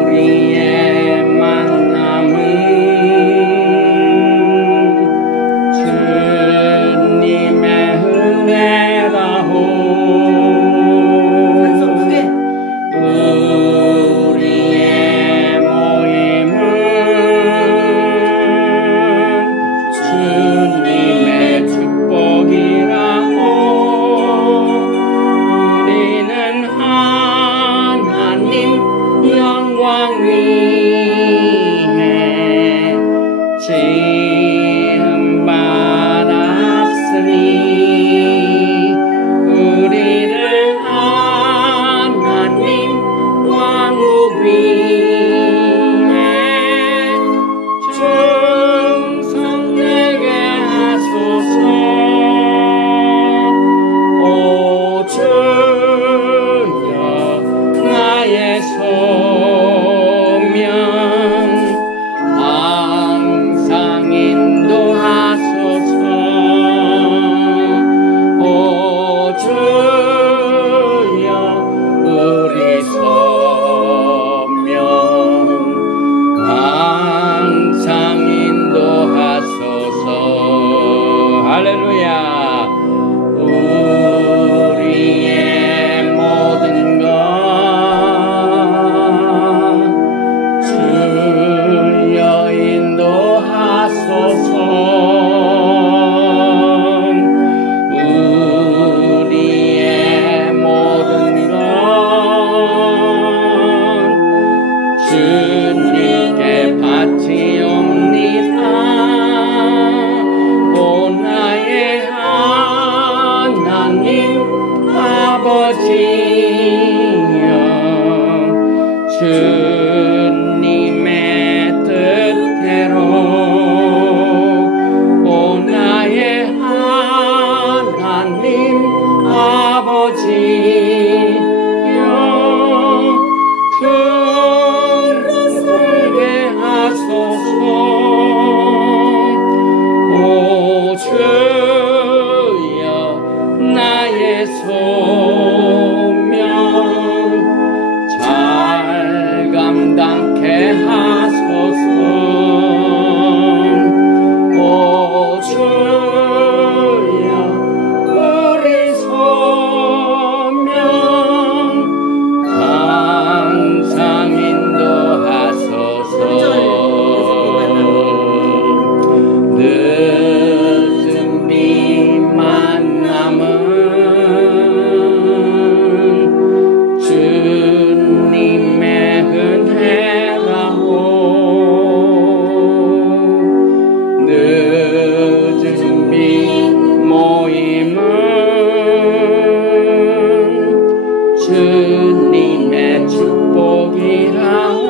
우리의 만남은 주님의 은혜라고. 우리의 모임은 주님의 축복이라고. 우리는 하나님 영광 위에 지음 받았으니 우리를 하나님 왕국 위에 충성되게 하소서. 오 주여 나의 소명 항상 인도하소서. 오 주여 우리 소명 항상 인도하소서. 할렐루야. 우리의 모든 것 주여 인도하소서. 우리의 모든 것 주님께 바치옵니다. 오 나의 하나님 아버지여, 주님의 뜻대로 오 나의 하나님 아버지여 충성되게 하소서. 오 주여 나의 소명 잘 감당케 하소서. 오 주여 우리 소명 항상 인도하소서. 늦은 비 만남은 주님의 은혜라고. 늦은 비 모임은 주님의 축복이라고.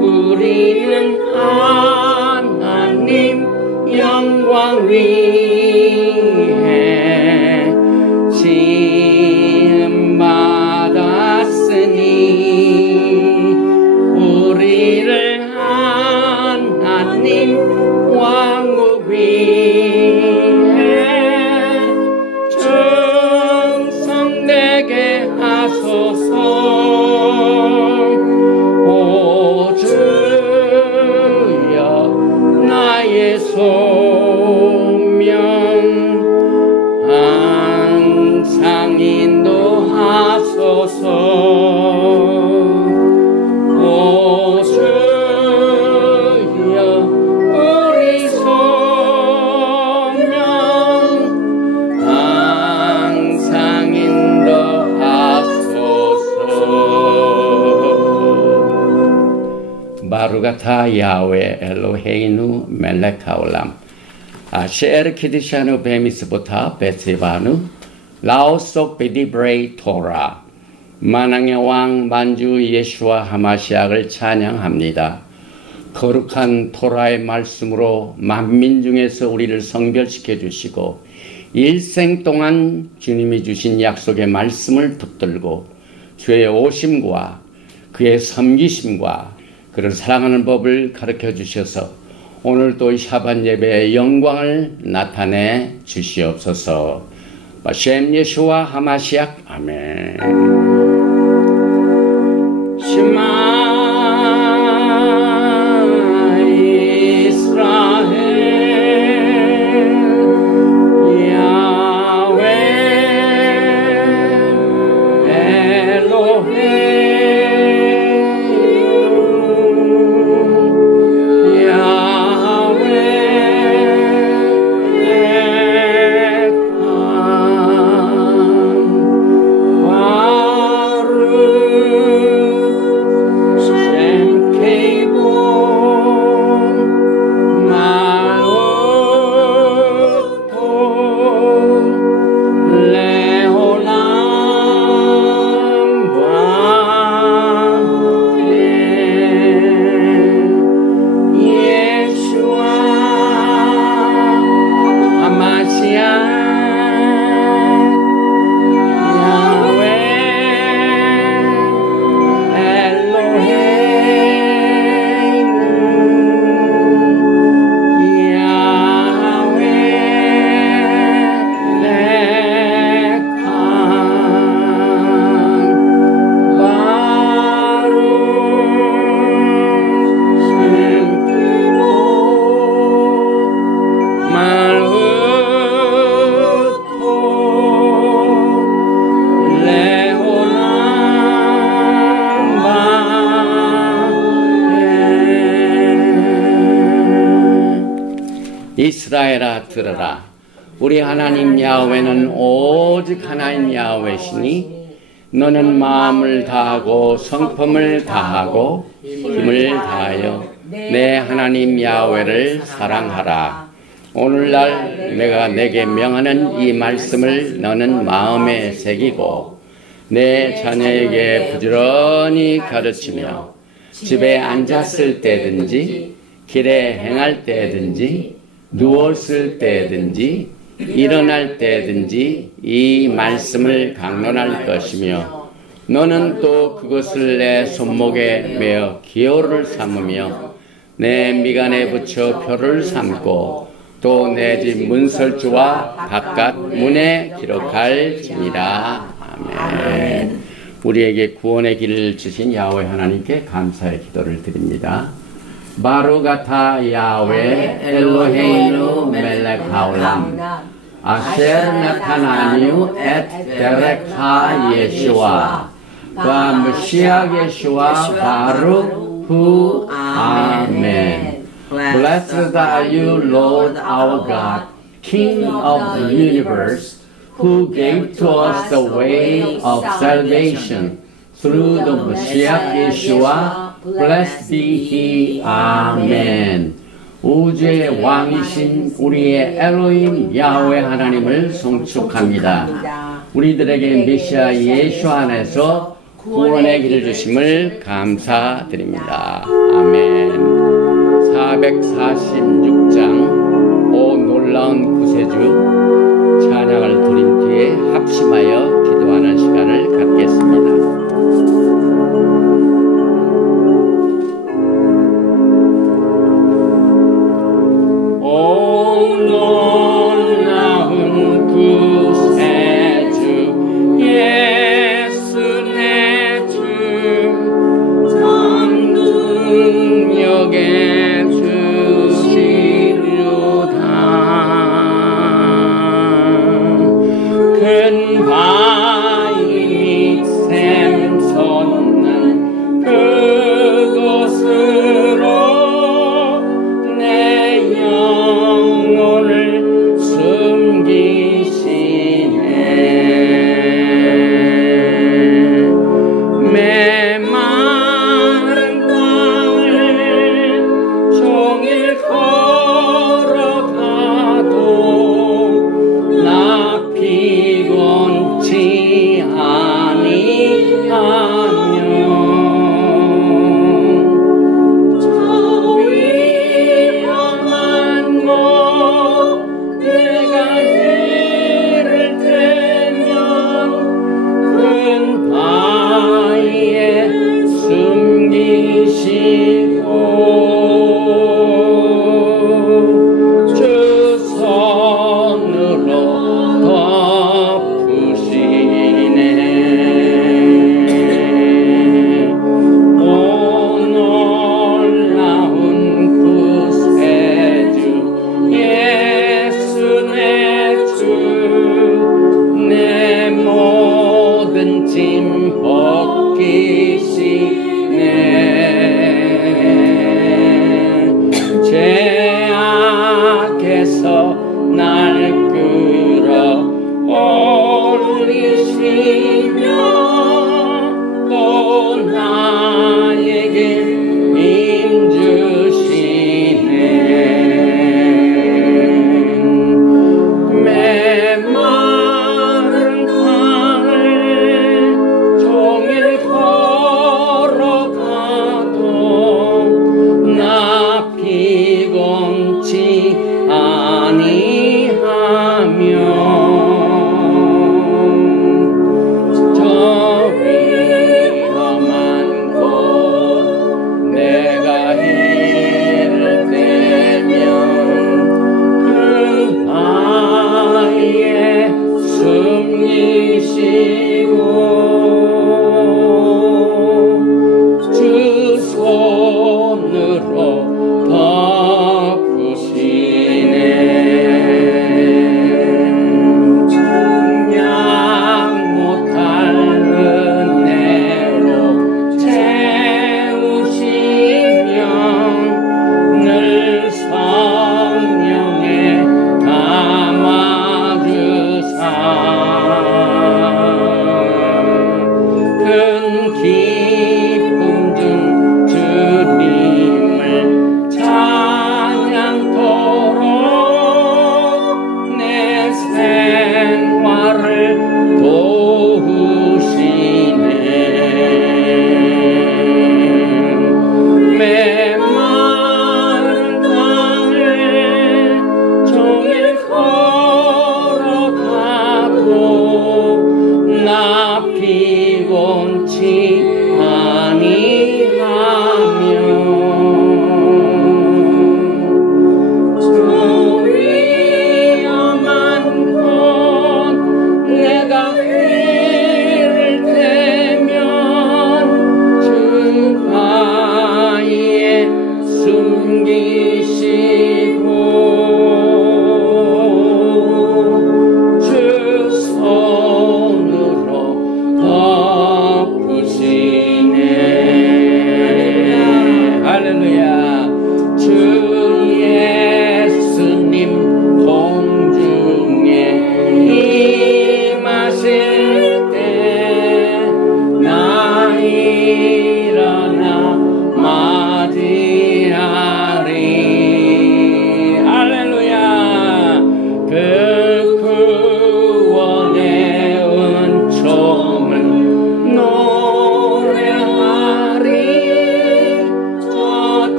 우리는 하나님 영광 위에 지음 받았으니 우리를 하나님 왕국 위에 충성되게 하소서. 오 주여 나의 소명 항상 인도하소서. 오 주여 우리 소명 항상 인도하소서. 바루가타 야훼 엘로헤이누 멜렉 하올람 she'er kidishanu bemisbuta betsibanu 라오속 베디브레이 토라. 만왕의 왕 만주 예수와 하마시약을 찬양합니다. 거룩한 토라의 말씀으로 만민 중에서 우리를 성별시켜 주시고 일생 동안 주님이 주신 약속의 말씀을 붙들고 주의 오심과 그의 섬기심과 그를 사랑하는 법을 가르쳐 주셔서 오늘도 샤반 예배의 영광을 나타내 주시옵소서. 바셈 예수와 하마시약 아멘. 이스라엘아 들으라. 우리 하나님 야훼는 오직 하나님 야훼시니 너는 마음을 다하고 성품을 다하고 힘을 다하여 내 하나님 야훼를 사랑하라. 오늘날 내가 내게 명하는 이 말씀을 너는 마음에 새기고 내 자녀에게 부지런히 가르치며 집에 앉았을 때든지 길에 행할 때든지 누웠을 때든지 일어날 때든지 이 말씀을 강론할 것이며 너는 또 그것을 내 손목에 메어 기호를 삼으며 내 미간에 붙여 표를 삼고 또 내 집 문설주와 바깥 문에 기록할지니라. 아멘. 우리에게 구원의 길을 주신 야훼 하나님께 감사의 기도를 드립니다. 바루가타 야훼 엘로헤이누 멜렉 하올람 아셰르 나타나니우 엣 데렉 하 예슈아 와 무시아 예슈아 바룩 후 아멘. Blessed are you, Lord our God, King of the universe, who gave to us the way of salvation through the Messiah Yeshua. Blessed be He. 아멘. 우주의 왕이신 우리의 엘로힘 야훼 하나님을 송축합니다. 우리들에게 메시아 예수 안에서 구원의 길을 주심을 감사드립니다. 아멘. 446장 오 놀라운 구세주 찬양을 드린 뒤에 합심하여 기도하는 시간을 갖겠습니다.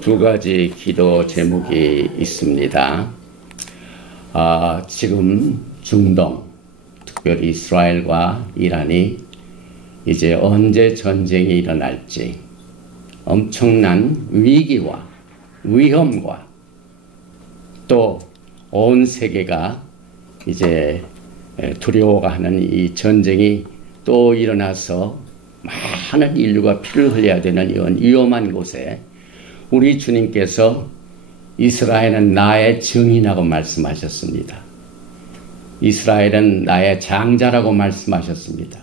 두 가지 기도 제목이 있습니다. 지금 중동, 특별히 이스라엘과 이란이 이제 언제 전쟁이 일어날지 엄청난 위기와 위험과 또 온 세계가 이제 두려워하는 이 전쟁이 또 일어나서 많은 인류가 피를 흘려야 되는 이런 위험한 곳에 우리 주님께서 이스라엘은 나의 증인이라고 말씀하셨습니다. 이스라엘은 나의 장자라고 말씀하셨습니다.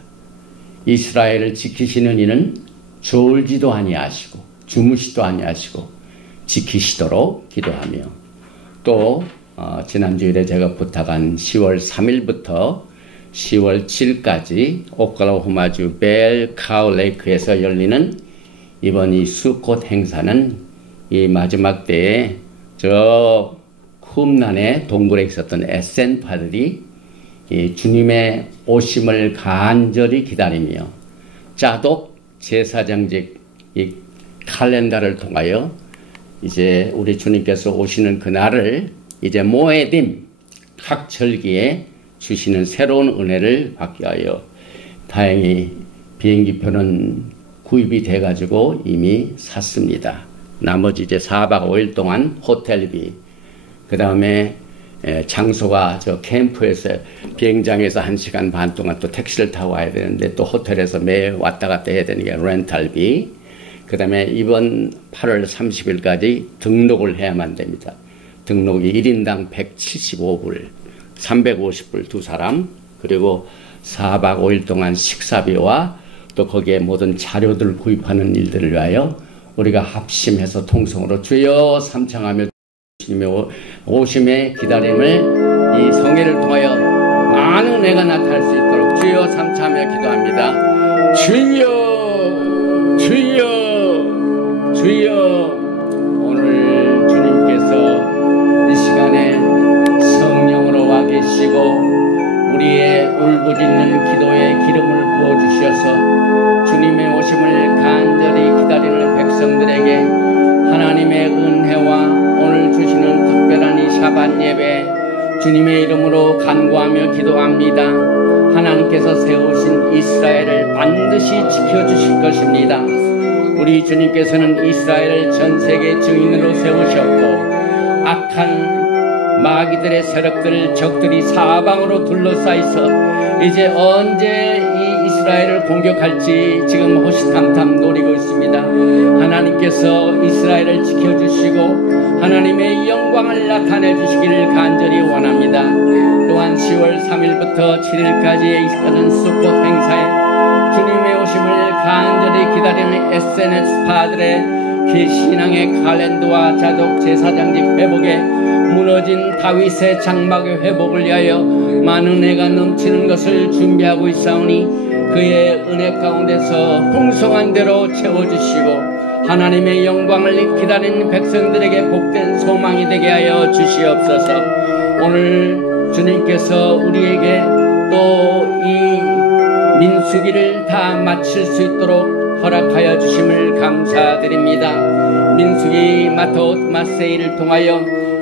이스라엘을 지키시는 이는 졸지도 아니하시고 주무시도 아니하시고 지키시도록 기도하며 또 지난주일에 제가 부탁한 10월 3일부터 10월 7일까지 오클라호마주 벨 카우 레이크에서 열리는 이번 이 수콧 행사는 이 마지막 때에 저 쿰란의 동굴에 있었던 에센파들이 이 주님의 오심을 간절히 기다리며 자독 제사장직 이 칼렌다를 통하여 이제 우리 주님께서 오시는 그날을 이제 모에딤 각 절기에 주시는 새로운 은혜를 받게 하여 다행히 비행기표는 구입이 돼가지고 이미 샀습니다. 나머지 이제 4박 5일 동안 호텔비, 그 다음에 장소가 저 캠프에서 비행장에서 1시간 반 동안 또 택시를 타고 와야 되는데 또 호텔에서 매일 왔다 갔다 해야 되는 게 렌탈비, 그 다음에 이번 8월 30일까지 등록을 해야만 됩니다. 등록이 1인당 175불, 350불 두 사람, 그리고 4박 5일 동안 식사비와 또 거기에 모든 자료들을 구입하는 일들을 위하여 우리가 합심해서 통성으로 주여 삼창하며 주님의 오심의 기다림을 이 성회를 통하여 많은 은혜가 나타날 수 있도록 주여 삼창하며 기도합니다. 주여 주여 주여. 오늘 주님께서 이 시간에 성령으로 와 계시고 우리의 울부짖는 기도에 기름을 부어주셔서 주님의 오심을 간절히 기다리는 백성들에게 하나님의 은혜와 오늘 주시는 특별한 이 샤bat 예배 주님의 이름으로 간구하며 기도합니다. 하나님께서 세우신 이스라엘을 반드시 지켜주실 것입니다. 우리 주님께서는 이스라엘을 전세계 증인으로 세우셨고 악한 마귀들의 세력들 적들이 사방으로 둘러싸여서 이제 언제 이 이스라엘을 공격할지 지금 호시탐탐 노리고 있습니다. 하나님께서 이스라엘을 지켜주시고 하나님의 영광을 나타내 주시기를 간절히 원합니다. 또한 10월 3일부터 7일까지의 있었던 수꽃 행사에 주님의 오심을 간절히 기다리는 SNS파들의 신앙의 칼렌더와 자독 제사장직 회복에 무너진 다윗의 장막의 회복을 위하여 많은 은혜가 넘치는 것을 준비하고 있사오니 그의 은혜 가운데서 풍성한 대로 채워주시고 하나님의 영광을 기다리는 백성들에게 복된 소망이 되게 하여 주시옵소서. 오늘 주님께서 우리에게 또 이 민수기를 다 마칠 수 있도록 허락하여 주심을 감사드립니다. 민수기 마톳 마세이를 통하여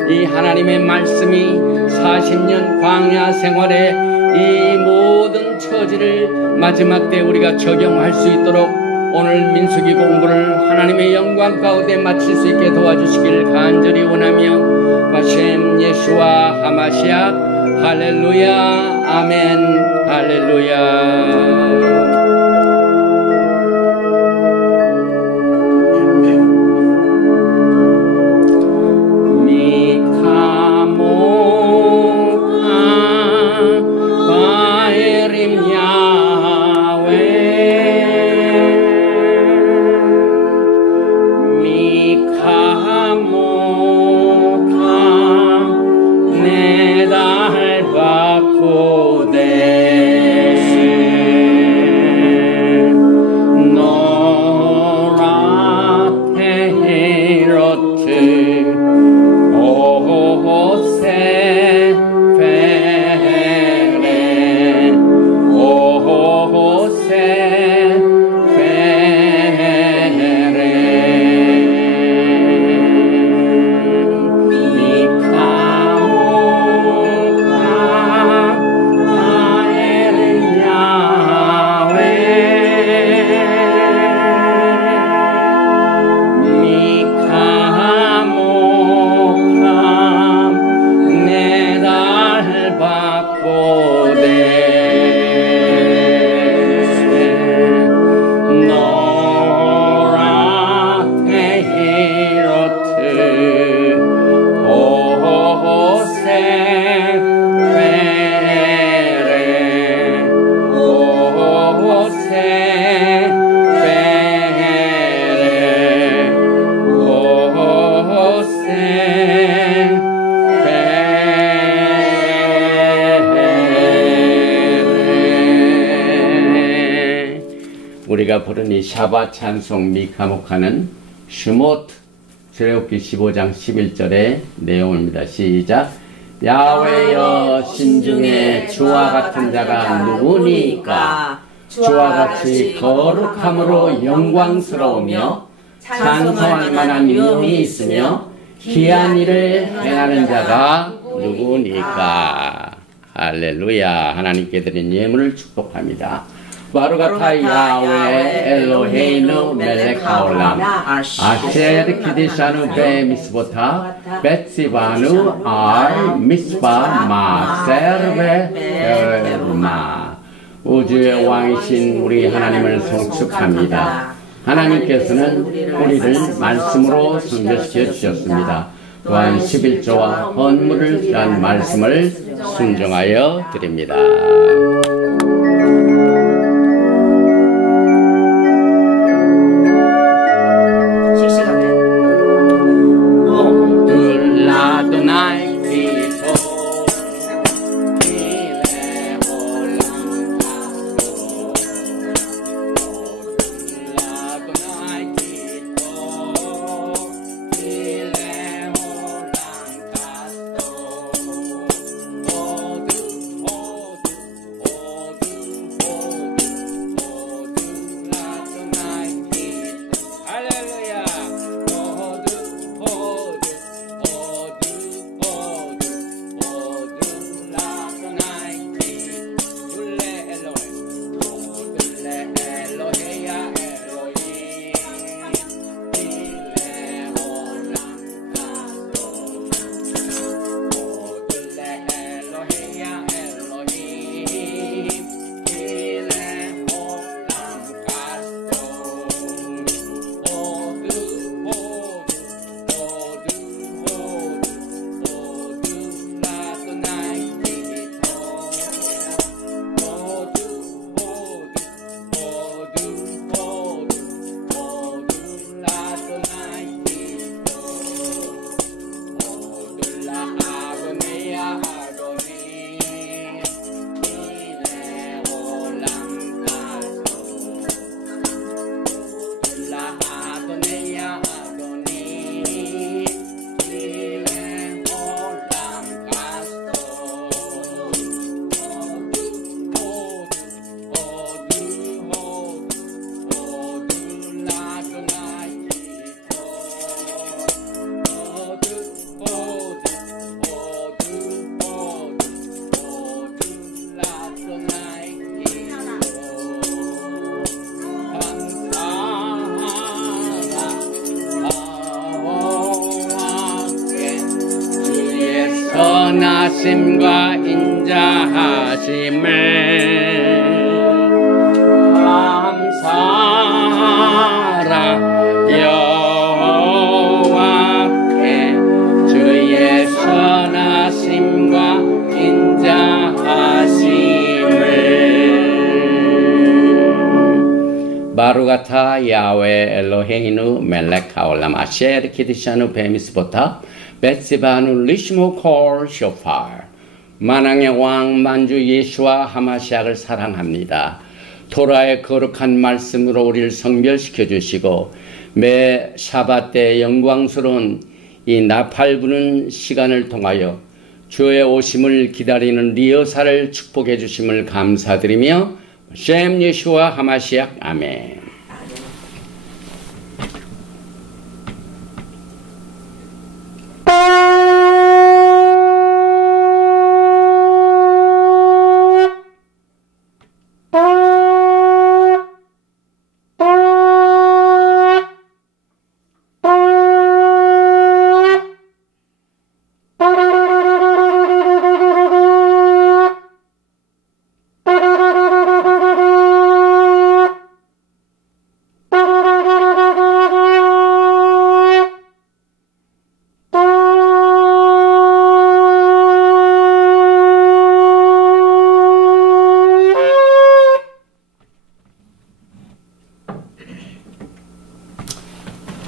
이 하나님의 말씀이 40년 광야 생활의 이 모든 처지를 마지막 때 우리가 적용할 수 있도록 오늘 민수기 공부를 하나님의 영광 가운데 마칠 수 있게 도와주시길 간절히 원하며 바셈 예수와 하마시아 할렐루야 아멘 할렐루야. 우리가 부른 이 샤바 찬송 미카모카는 슈모트 출애굽기 15장 11절의 내용입니다. 시작. 야훼여 신중에 주와 같은 자가 누구니까? 주와 같이 거룩함으로 영광스러우며 찬송할 만한 이름이 있으며 귀한 일을 행하는 자가 누구니까? 할렐루야. 하나님께 드린 예물을 축복합니다. 바루가타 야훼 엘로헤이누 멜렉 하올람 아셰르 키디샤누 베 미스보타 베tsi바누 알 미스바 마세르베 베르마. 우주의 왕이신 우리 하나님을 송축합니다. 하나님께서는 우리를 말씀으로 선교시켜 주셨습니다. 또한 11조와 헌물을 위한 말씀을 순종하여 드립니다. 선하심과 인자하심을 감사하라. 여호와께 주의 선하심과 인자하심을. 바루가타 야훼 엘로헤이누 멜렉 하올람 아셰르 키디샤누 베미스보타 베tsi바누 리시모 콜 쇼파르. 만왕의 왕 만주 예수와 하마시아를 사랑합니다. 토라의 거룩한 말씀으로 우리를 성별시켜 주시고 매 샤밧 때 영광스러운 이 나팔 부는 시간을 통하여 주의 오심을 기다리는 리허사를 축복해 주심을 감사드리며 셈 예수와 하마시아 아멘.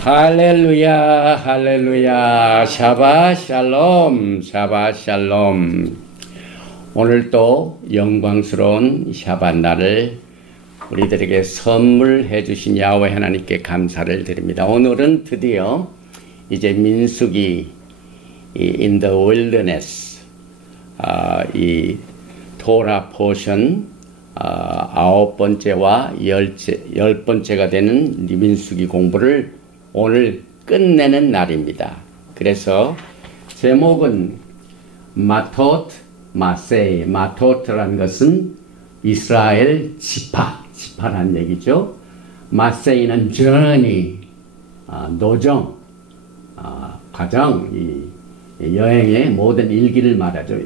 할렐루야, 할렐루야, 샤밧 샬롬, 샤밧 샬롬. 오늘 또 영광스러운 샤밧 날을 우리들에게 선물해 주신 야훼 하나님께 감사를 드립니다. 오늘은 드디어 이제 민수기 in the wilderness 이 토라 포션 9번째와 10번째가 되는 민수기 공부를 오늘 끝내는 날입니다. 그래서 제목은 마토트 마세이. 마토트라는 것은 이스라엘 지파라는 얘기죠. 마세이는 journey, 노정, 과정, 이 여행의 모든 일기를 말하죠.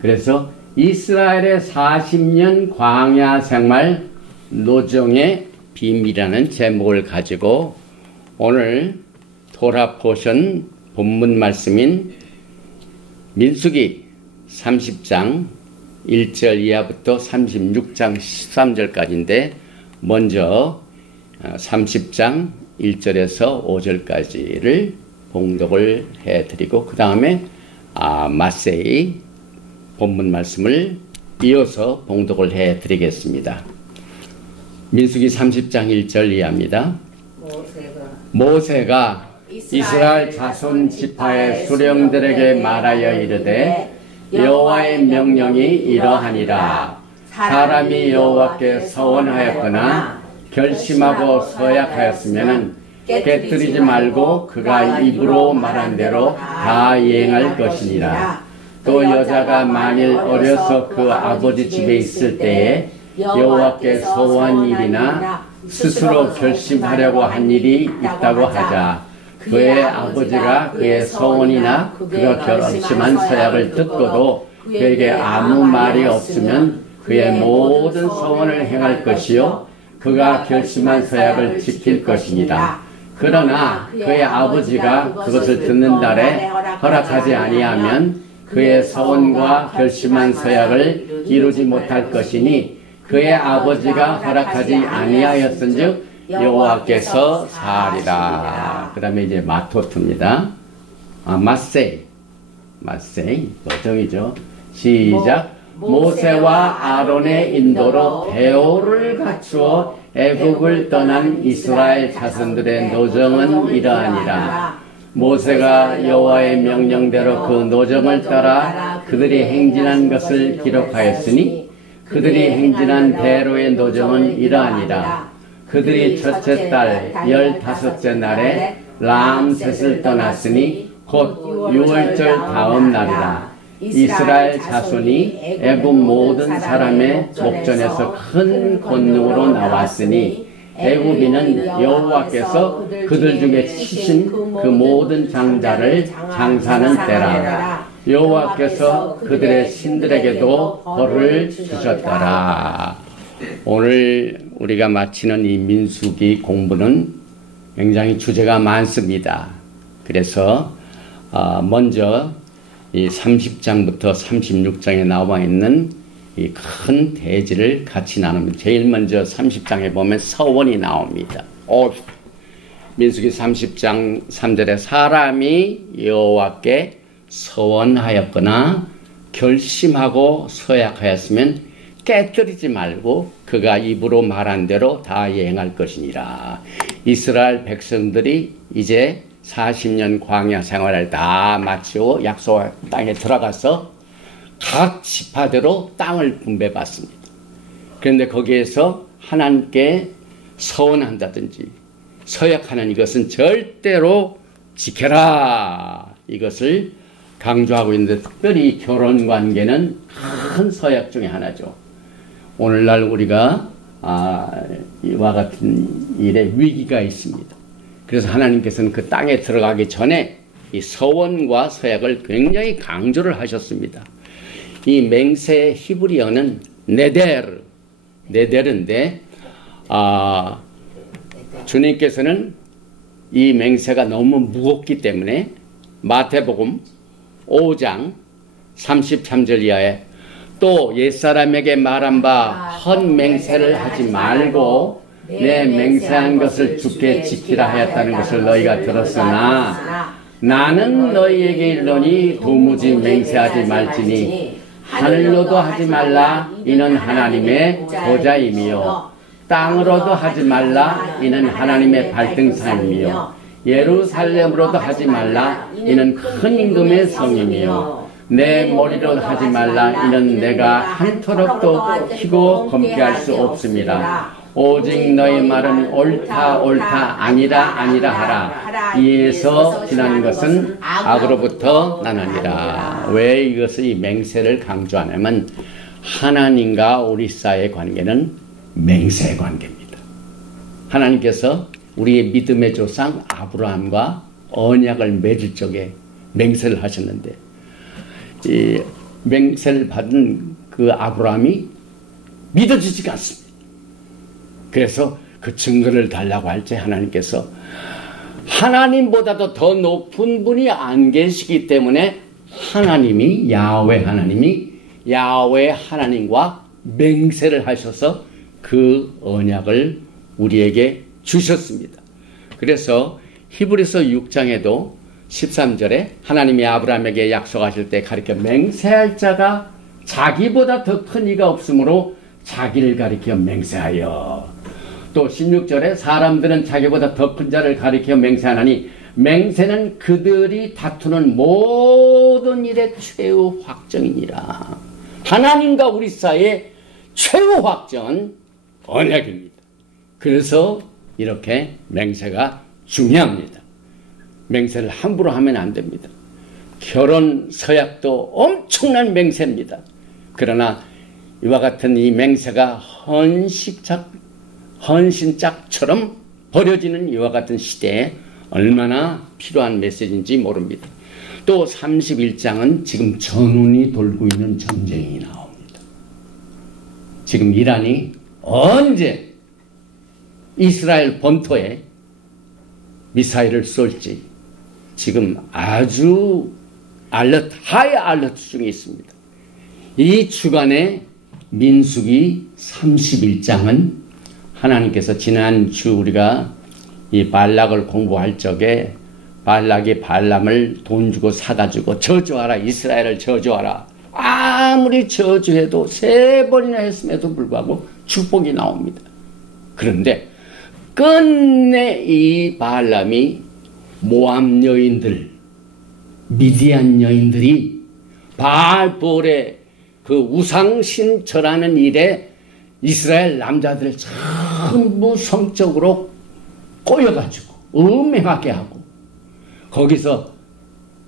그래서 이스라엘의 40년 광야 생활 노정의 비밀이라는 제목을 가지고 오늘 토라 포션 본문 말씀인 민수기 30장 1절 이하부터 36장 13절까지인데 먼저 30장 1절에서 5절까지를 봉독을 해드리고 그 다음에 마세이 본문 말씀을 이어서 봉독을 해드리겠습니다. 민수기 30장 1절 이하입니다. 모세가 이스라엘 자손 지파의 수령들에게 말하여 이르되 여호와의 명령이 이러하니라. 사람이 여호와께 서원하였거나 결심하고 서약하였으면 깨뜨리지 말고 그가 입으로 말한 대로 다 이행할 것이니라. 또 여자가 만일 어려서 그 아버지 집에 있을 때에 여호와께 서원한 일이나 스스로 결심하려고 한 일이 있다고 하자. 그의 아버지가 그의 서원이나 그가 결심한 서약을 듣고도 그에게 아무 말이 없으면 그의 모든 서원을 행할 것이요 그가 결심한 서약을 지킬 것이니라. 그러나 그의 아버지가 그것을 듣는 날에 허락하지 아니하면 그의 서원과 결심한 서약을 이루지 못할 것이니 그의 아버지가 허락하지 아니하였은즉 여호와께서 사하리라. 그 다음에 이제 마토트입니다. 마세이 버정이죠. 시작. 모세와 아론의 인도로 대오를 갖추어 애국을 떠난 이스라엘 자손들의 노정은 이러하니라. 모세가 여호와의 명령대로 그 노정을 따라 그들이 행진한 것을 기록하였으니 그들이 행진한 대로의 노정은 이러하니라. 그들이 첫째 달 15째 날에 람셋을 떠났으니 곧 6월절 다음 날이라. 이스라엘 자손이 애굽 모든 사람의 목전에서 큰 권능으로 나왔으니 애굽인은 여호와께서 그들 중에 치신 그 모든 장자를 장사하는 때라. 여호와께서 그들의 신들에게도 벌을 주셨더라. 오늘 우리가 마치는 이 민수기 공부는 굉장히 주제가 많습니다. 그래서 먼저 이 30장부터 36장에 나와 있는 이 큰 대지를 같이 나누면 제일 먼저 30장에 보면 서원이 나옵니다. 민수기 30장 3절에 사람이 여호와께 서원하였거나 결심하고 서약하였으면 깨뜨리지 말고 그가 입으로 말한 대로 다 이행할 것이니라. 이스라엘 백성들이 이제 40년 광야 생활을 다 마치고 약속 땅에 들어가서 각 지파대로 땅을 분배받습니다. 그런데 거기에서 하나님께 서원한다든지 서약하는 이것은 절대로 지켜라. 이것을 강조하고 있는데 특별히 결혼 관계는 큰 서약 중에 하나죠. 오늘날 우리가 이와 같은 일에 위기가 있습니다. 그래서 하나님께서는 그 땅에 들어가기 전에 이 서원과 서약을 굉장히 강조를 하셨습니다. 이 맹세 히브리어는 네데르인데 주님께서는 이 맹세가 너무 무겁기 때문에 마태복음 5장 33절 이하에 또 옛사람에게 말한 바 헛맹세를 하지 말고 내 맹세한 것을 주께 지키라 하였다는 것을 너희가 들었으나 나는 너희에게 이르노니 도무지 맹세하지 말지니 하늘로도 하지 말라 이는 하나님의 보좌임이요 땅으로도 하지 말라 이는 하나님의 발등상임이요 예루살렘으로도 하지 말라 이는 큰 임금의 성임이요 내 머리로 하지 말라. 이는 내가 한토록도 희고 검게할 수 없습니다. 오직 너희 말은 옳다 옳다 아니라 아니라 하라. 이에서 지난 것은 악으로부터 나느니라. 왜 이것을 이 맹세를 강조하냐면 하나님과 우리 사이의 관계는 맹세의 관계입니다. 하나님께서 우리의 믿음의 조상 아브라함과 언약을 맺을 적에 맹세를 하셨는데 이 맹세를 받은 그 아브라함이 믿어지지가 않습니다. 그래서 그 증거를 달라고 할 때 하나님께서 하나님보다도 더 높은 분이 안 계시기 때문에 하나님이 야훼 하나님과 맹세를 하셔서 그 언약을 우리에게 주셨습니다. 그래서 히브리서 6장에도 13절에 하나님이 아브라함에게 약속하실 때 가리켜 맹세할 자가 자기보다 더 큰 이가 없으므로 자기를 가리켜 맹세하여, 또 16절에 사람들은 자기보다 더 큰 자를 가리켜 맹세하나니 맹세는 그들이 다투는 모든 일의 최후 확정이니라. 하나님과 우리 사이의 최후 확정은 언약입니다. 그래서 이렇게 맹세가 중요합니다. 맹세를 함부로 하면 안 됩니다. 결혼 서약도 엄청난 맹세입니다. 그러나 이와 같은 이 맹세가 헌신짝처럼 버려지는 이와 같은 시대에 얼마나 필요한 메시지인지 모릅니다. 또 31장은 지금 전운이 돌고 있는 전쟁이 나옵니다. 지금 이란이 언제 이스라엘 본토에 미사일을 쏠지 지금 아주 하이 알러트 중에 있습니다. 이 주간에 민수기 31장은 하나님께서 지난주 우리가 이 발락을 공부할 적에 발락이 발람을 돈 주고 사가지고 저주하라, 이스라엘을 저주하라. 아무리 저주해도 3번이나 했음에도 불구하고 축복이 나옵니다. 그런데 끝내 이 발람이 모압 여인들, 미디안 여인들이 바알볼의 그 우상신 절하는 일에 이스라엘 남자들을 전부 성적으로 꼬여가지고 음행하게 하고 거기서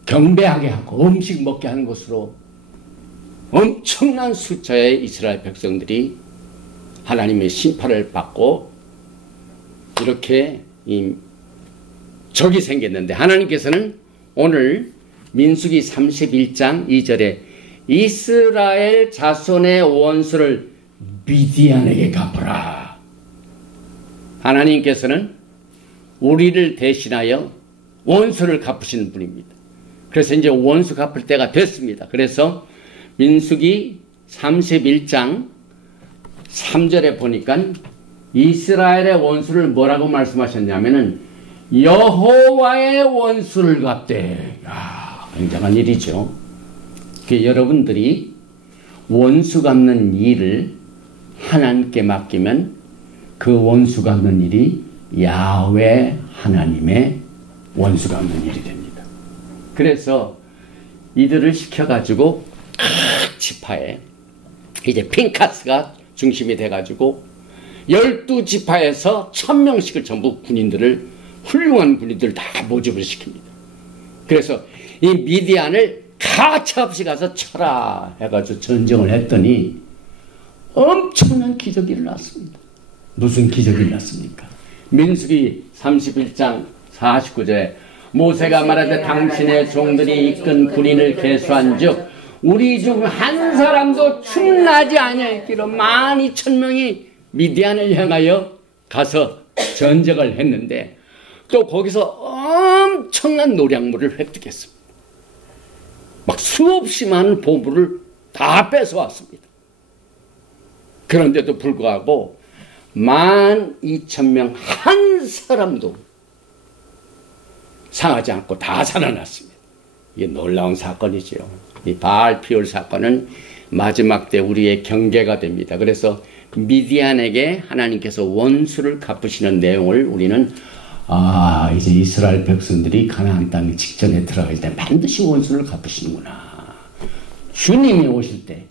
경배하게 하고 음식 먹게 하는 것으로 엄청난 숫자의 이스라엘 백성들이 하나님의 심판을 받고 이렇게 적이 생겼는데, 하나님께서는 오늘 민수기 31장 2절에 이스라엘 자손의 원수를 미디안에게 갚으라. 하나님께서는 우리를 대신하여 원수를 갚으시는 분입니다. 그래서 이제 원수 갚을 때가 됐습니다. 그래서 민수기 31장 3절에 보니까 이스라엘의 원수를 뭐라고 말씀하셨냐면은 여호와의 원수를 갚되. 굉장한 일이죠. 여러분들이 원수 갚는 일을 하나님께 맡기면 그 원수 갚는 일이 야훼 하나님의 원수 갚는 일이 됩니다. 그래서 이들을 시켜가지고 각 지파에 이제 핀카스가 중심이 돼가지고 12지파에서 1000명씩을 전부 군인들을, 훌륭한 군인들을 다 모집을 시킵니다. 그래서 이 미디안을 가차없이 가서 쳐라 해가지고 전쟁을 했더니 엄청난 기적이 일어났습니다. 무슨 기적이 일어났습니까? 민수기 31장 49절에 모세가 말하되 당신의 종들이 이끈 군인을 계수한 즉 우리 중 한 사람도 충나지 아니하였기로 12000명이 미디안을 향하여 가서 전쟁을 했는데 또 거기서 엄청난 노량물을 획득했습니다. 막 수없이 많은 보물을 다 뺏어왔습니다. 그런데도 불구하고 12000명 한 사람도 상하지 않고 다 살아났습니다. 이게 놀라운 사건이죠. 이 바알피올 사건은 마지막 때 우리의 경계가 됩니다. 그래서 미디안에게 하나님께서 원수를 갚으시는 내용을 우리는 이제 이스라엘 백성들이 가나안 땅 직전에 들어갈 때 반드시 원수를 갚으시는구나. 주님이 오실 때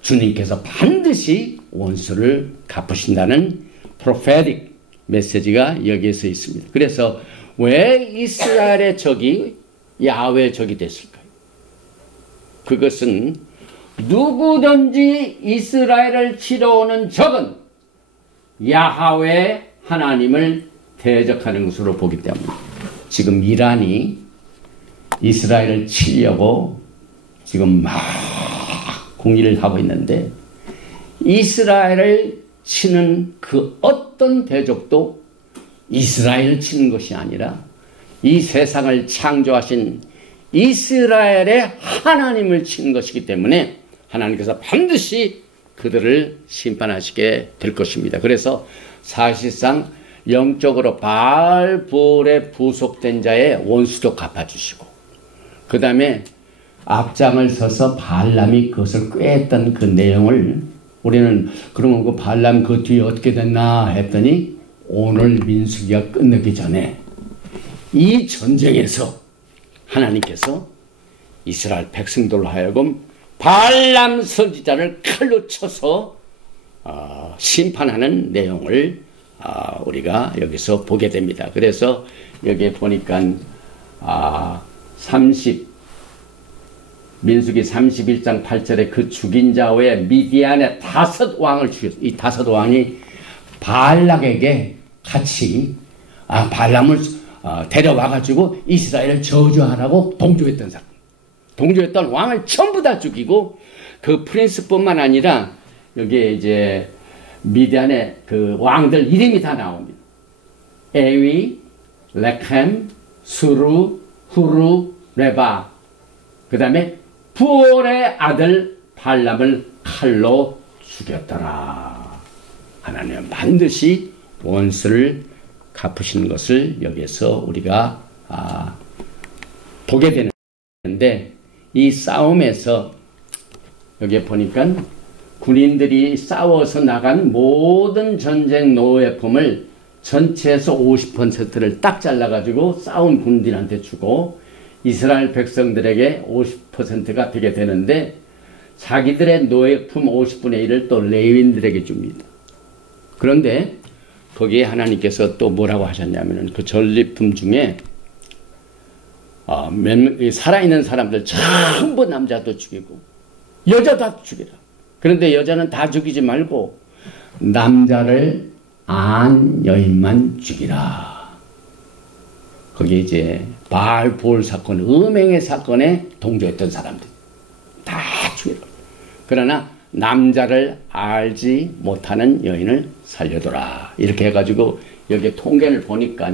주님께서 반드시 원수를 갚으신다는 prophetic 메시지가 여기에서 있습니다. 그래서 왜 이스라엘의 적이 야훼의 적이 됐을까요? 그것은 누구든지 이스라엘을 치러 오는 적은 야훼 하나님을 대적하는 것으로 보기 때문에 지금 이란이 이스라엘을 치려고 지금 막 공리를 하고 있는데 이스라엘을 치는 그 어떤 대적도 이스라엘을 치는 것이 아니라 이 세상을 창조하신 이스라엘의 하나님을 치는 것이기 때문에 하나님께서 반드시 그들을 심판하시게 될 것입니다. 그래서 사실상 영적으로 바알볼에 부속된 자의 원수도 갚아주시고 그 다음에 앞장을 서서 발람이 그것을 꾀했던 그 내용을 우리는 그러면 그 발람 그 뒤에 어떻게 됐나 했더니 오늘 민수기가 끝나기 전에 이 전쟁에서 하나님께서 이스라엘 백성들로 하여금 발람 선지자를 칼로 쳐서 심판하는 내용을 우리가 여기서 보게 됩니다. 그래서 여기에 보니까 민수기 31장 8절에 그 죽인 자 외에 미디안의 5 왕을 죽였어. 이 5 왕이 발락에게 같이 발람을 데려와가지고 이스라엘을 저주하라고 동조했던 사람. 동조했던 왕을 전부 다 죽이고 그 프린스뿐만 아니라 여기에 이제 미디안의 그 왕들 이름이 다 나옵니다. 에위, 레켐, 수루, 후루, 레바. 그 다음에 부올의 아들 발람을 칼로 죽였더라. 하나님은 반드시 원수를 갚으시는 것을 여기에서 우리가 보게 되는데 이 싸움에서 여기에 보니까 군인들이 싸워서 나간 모든 전쟁 노예품을 전체에서 50%를 딱 잘라가지고 싸운 군인한테 주고 이스라엘 백성들에게 50%가 되게 되는데 자기들의 노예품 50분의 1을 또 레위인들에게 줍니다. 그런데 거기에 하나님께서 또 뭐라고 하셨냐면 그 전리품 중에 살아있는 사람들 전부 남자도 죽이고 여자도 죽이라. 그런데 여자는 다 죽이지 말고 남자를 안 여인만 죽이라. 거기에 이제 바알볼 사건, 음행의 사건에 동조했던 사람들 다 죽이라. 그러나 남자를 알지 못하는 여인을 살려둬라. 이렇게 해가지고 여기 통계를 보니까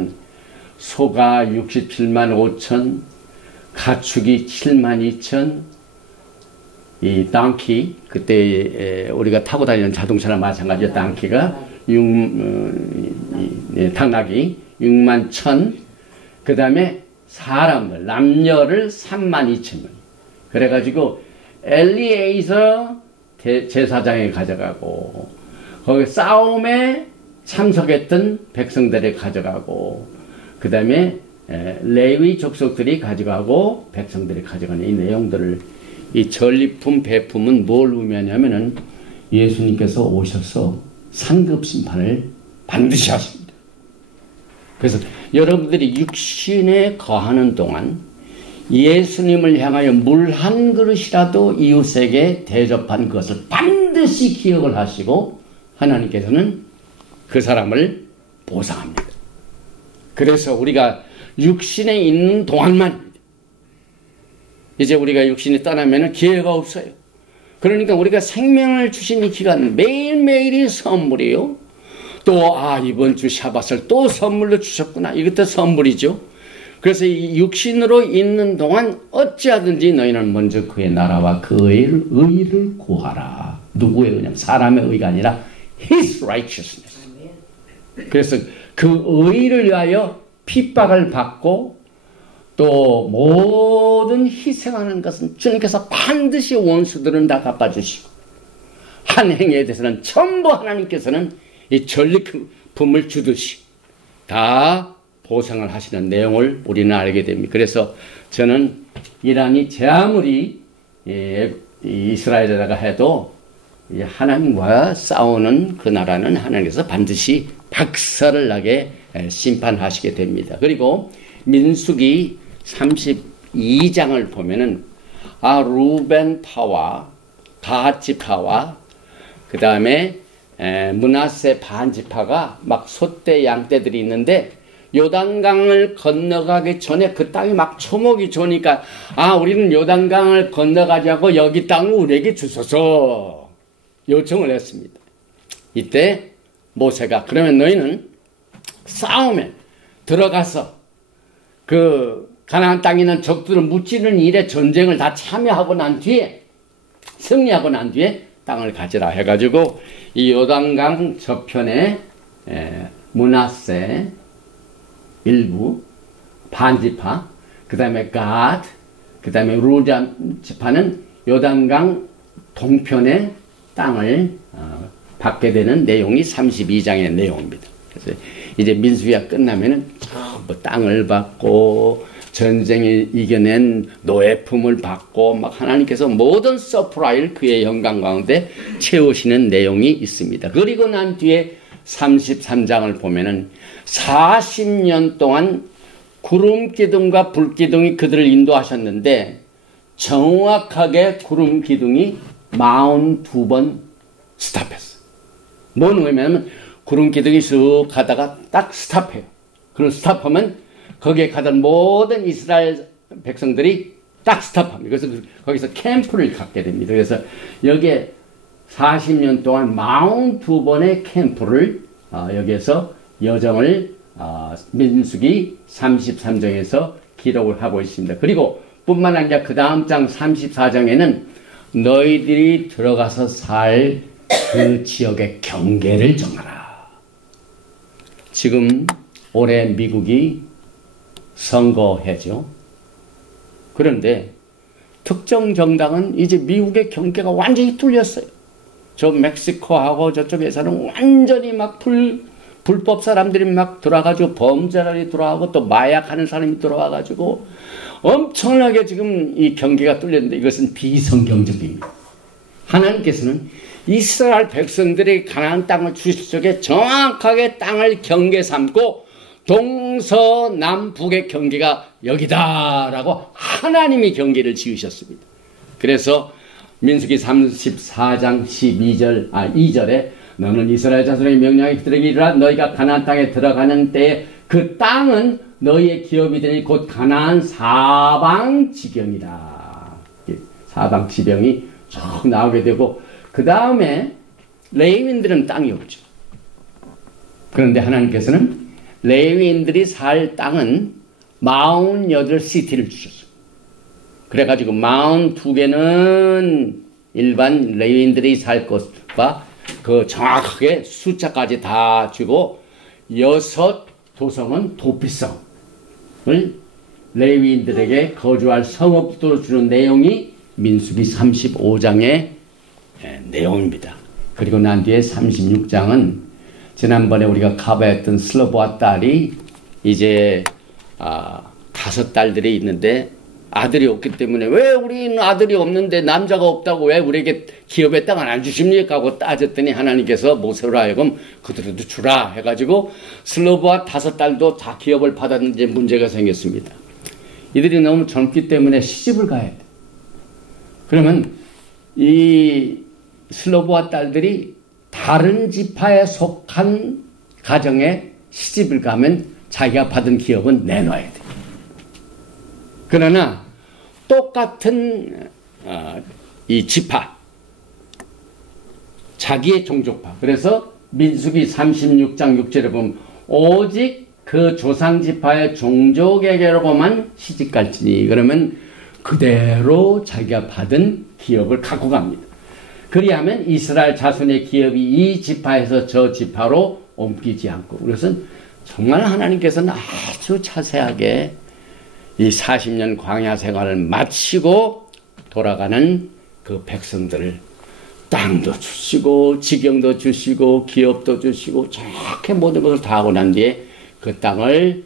소가 67만 5천, 가축이 7만 2천, 이 땅키, 그때 우리가 타고 다니는 자동차랑 마찬가지로 땅키가 당나귀 6만 1천, 그 다음에 사람들, 남녀를 3만 2천 명. 그래가지고 엘리에이서 제사장에 가져가고 거기 싸움에 참석했던 백성들이 가져가고 그 다음에 레위 족속들이 가져가고 백성들이 가져가는 이 내용들을 이 전리품 배품은 뭘 의미하냐면은 예수님께서 오셔서 상급 심판을 반드시 하십니다. 그래서 여러분들이 육신에 거하는 동안 예수님을 향하여 물 한 그릇이라도 이웃에게 대접한 것을 반드시 기억을 하시고 하나님께서는 그 사람을 보상합니다. 그래서 우리가 육신에 있는 동안만 이제 우리가 육신이 떠나면 기회가 없어요. 그러니까 우리가 생명을 주신 이 기간 매일매일이 선물이요. 또 이번 주 샤밧을 또 선물로 주셨구나. 이것도 선물이죠. 그래서 이 육신으로 있는 동안 어찌하든지 너희는 먼저 그의 나라와 그의 의를 구하라. 누구의 의냐? 사람의 의가 아니라 His righteousness. 그래서 그 의를 위하여 핍박을 받고 또 모든 희생하는 것은 주님께서 반드시 원수들은 다 갚아주시고 한 행위에 대해서는 전부 하나님께서는 이 전리품을 주듯이 다 보상을 하시는 내용을 우리는 알게 됩니다. 그래서 저는 이란이 제 아무리 이 이스라엘에다가 해도 이 하나님과 싸우는 그 나라는 하나님께서 반드시 박살을 나게 심판하시게 됩니다. 그리고 민수기 32장을 보면은 루벤 파와 갓 지파와 그 다음에 므낫세 반 지파가 막 소떼 양떼들이 있는데 요단강을 건너가기 전에 그 땅이 막 초목이 좋으니까 우리는 요단강을 건너가지 않고 여기 땅을 우리에게 주소서 요청을 했습니다. 이때 모세가 그러면 너희는 싸움에 들어가서 그 가나안 땅에 있는 적들을 무찌르는 일에 전쟁을 다 참여하고 난 뒤에 승리하고 난 뒤에 땅을 가지라 해가지고 이 요단강 저편에 므낫세 일부 반지파, 그 다음에 갓, 그 다음에 루벤 지파는 요단강 동편의 땅을 받게 되는 내용이 32장의 내용입니다. 그래서 이제 민수기가 끝나면은 전부 땅을 받고 전쟁에 이겨낸 노예품을 받고 막 하나님께서 모든 서프라이를 그의 영광 가운데 채우시는 내용이 있습니다. 그리고 난 뒤에 33장을 보면은 40년 동안 구름 기둥과 불 기둥이 그들을 인도하셨는데 정확하게 구름 기둥이 42번 스탑했어요. 뭔 의미냐면 구름 기둥이 쑥 가다가 딱 스탑해요. 그럼 스탑하면 거기에 가던 모든 이스라엘 백성들이 딱 스탑합니다. 그래서 거기서 캠프를 갖게 됩니다. 그래서 여기에 40년 동안 42번의 캠프를 여기에서 여정을 민수기 33장에서 기록을 하고 있습니다. 그리고 뿐만 아니라 그 다음 장 34장에는 너희들이 들어가서 살 그 지역의 경계를 정하라. 지금 올해 미국이 선거해죠. 그런데 특정 정당은 이제 미국의 경계가 완전히 뚫렸어요. 저 멕시코하고 저쪽에서는 완전히 막 불법 사람들이 막 들어와가지고 범죄자들이 들어와고 또 마약하는 사람이 들어와가지고 엄청나게 지금 이 경계가 뚫렸는데 이것은 비성경적입니다. 하나님께서는 이스라엘 백성들이 가나안 땅을 주실 적에 정확하게 땅을 경계 삼고 동서남북의 경계가 여기다라고 하나님이 경계를 지으셨습니다. 그래서 민수기 34장 2절에 너는 이스라엘 자손의 명령에 그들에게 이르라 너희가 가나안 땅에 들어가는 때에 그 땅은 너희의 기업이 되니 곧 가나안 사방 지경이다. 사방 지경이 쭉 나오게 되고 그 다음에 레위인들은 땅이 없죠. 그런데 하나님께서는 레위인들이 살 땅은 48시티를 주셨어요. 그래가지고 42개는 일반 레위인들이 살 것과 그 정확하게 숫자까지 다 주고 6도성은 도피성을 레위인들에게 거주할 성읍도 주는 내용이 민수기 35장의 내용입니다. 그리고 난 뒤에 36장은 지난번에 우리가 커버했던 슬로보아 딸이 이제 5딸들이 있는데 아들이 없기 때문에 왜 우리는 아들이 없는데 남자가 없다고 왜 우리에게 기업의 땅을 안 주십니까? 하고 따졌더니 하나님께서 모세로 하여금 그들에도 주라 해가지고 슬로보아 5딸도 다 기업을 받았는데 문제가 생겼습니다. 이들이 너무 젊기 때문에 시집을 가야 돼. 그러면 이 슬로보아 딸들이 다른 지파에 속한 가정에 시집을 가면 자기가 받은 기업은 내놔야 돼. 그러나 똑같은 이 지파, 자기의 종족파. 그래서 민수기 36장 6절에 보면 오직 그 조상 지파의 종족에게로만 시집갈지니 그러면 그대로 자기가 받은 기업을 갖고 갑니다. 그리하면 이스라엘 자손의 기업이 이 지파에서 저 지파로 옮기지 않고 그것은 정말 하나님께서는 아주 자세하게 이 40년 광야 생활을 마치고 돌아가는 그 백성들을 땅도 주시고 지경도 주시고 기업도 주시고 정확히 모든 것을 다 하고 난 뒤에 그 땅을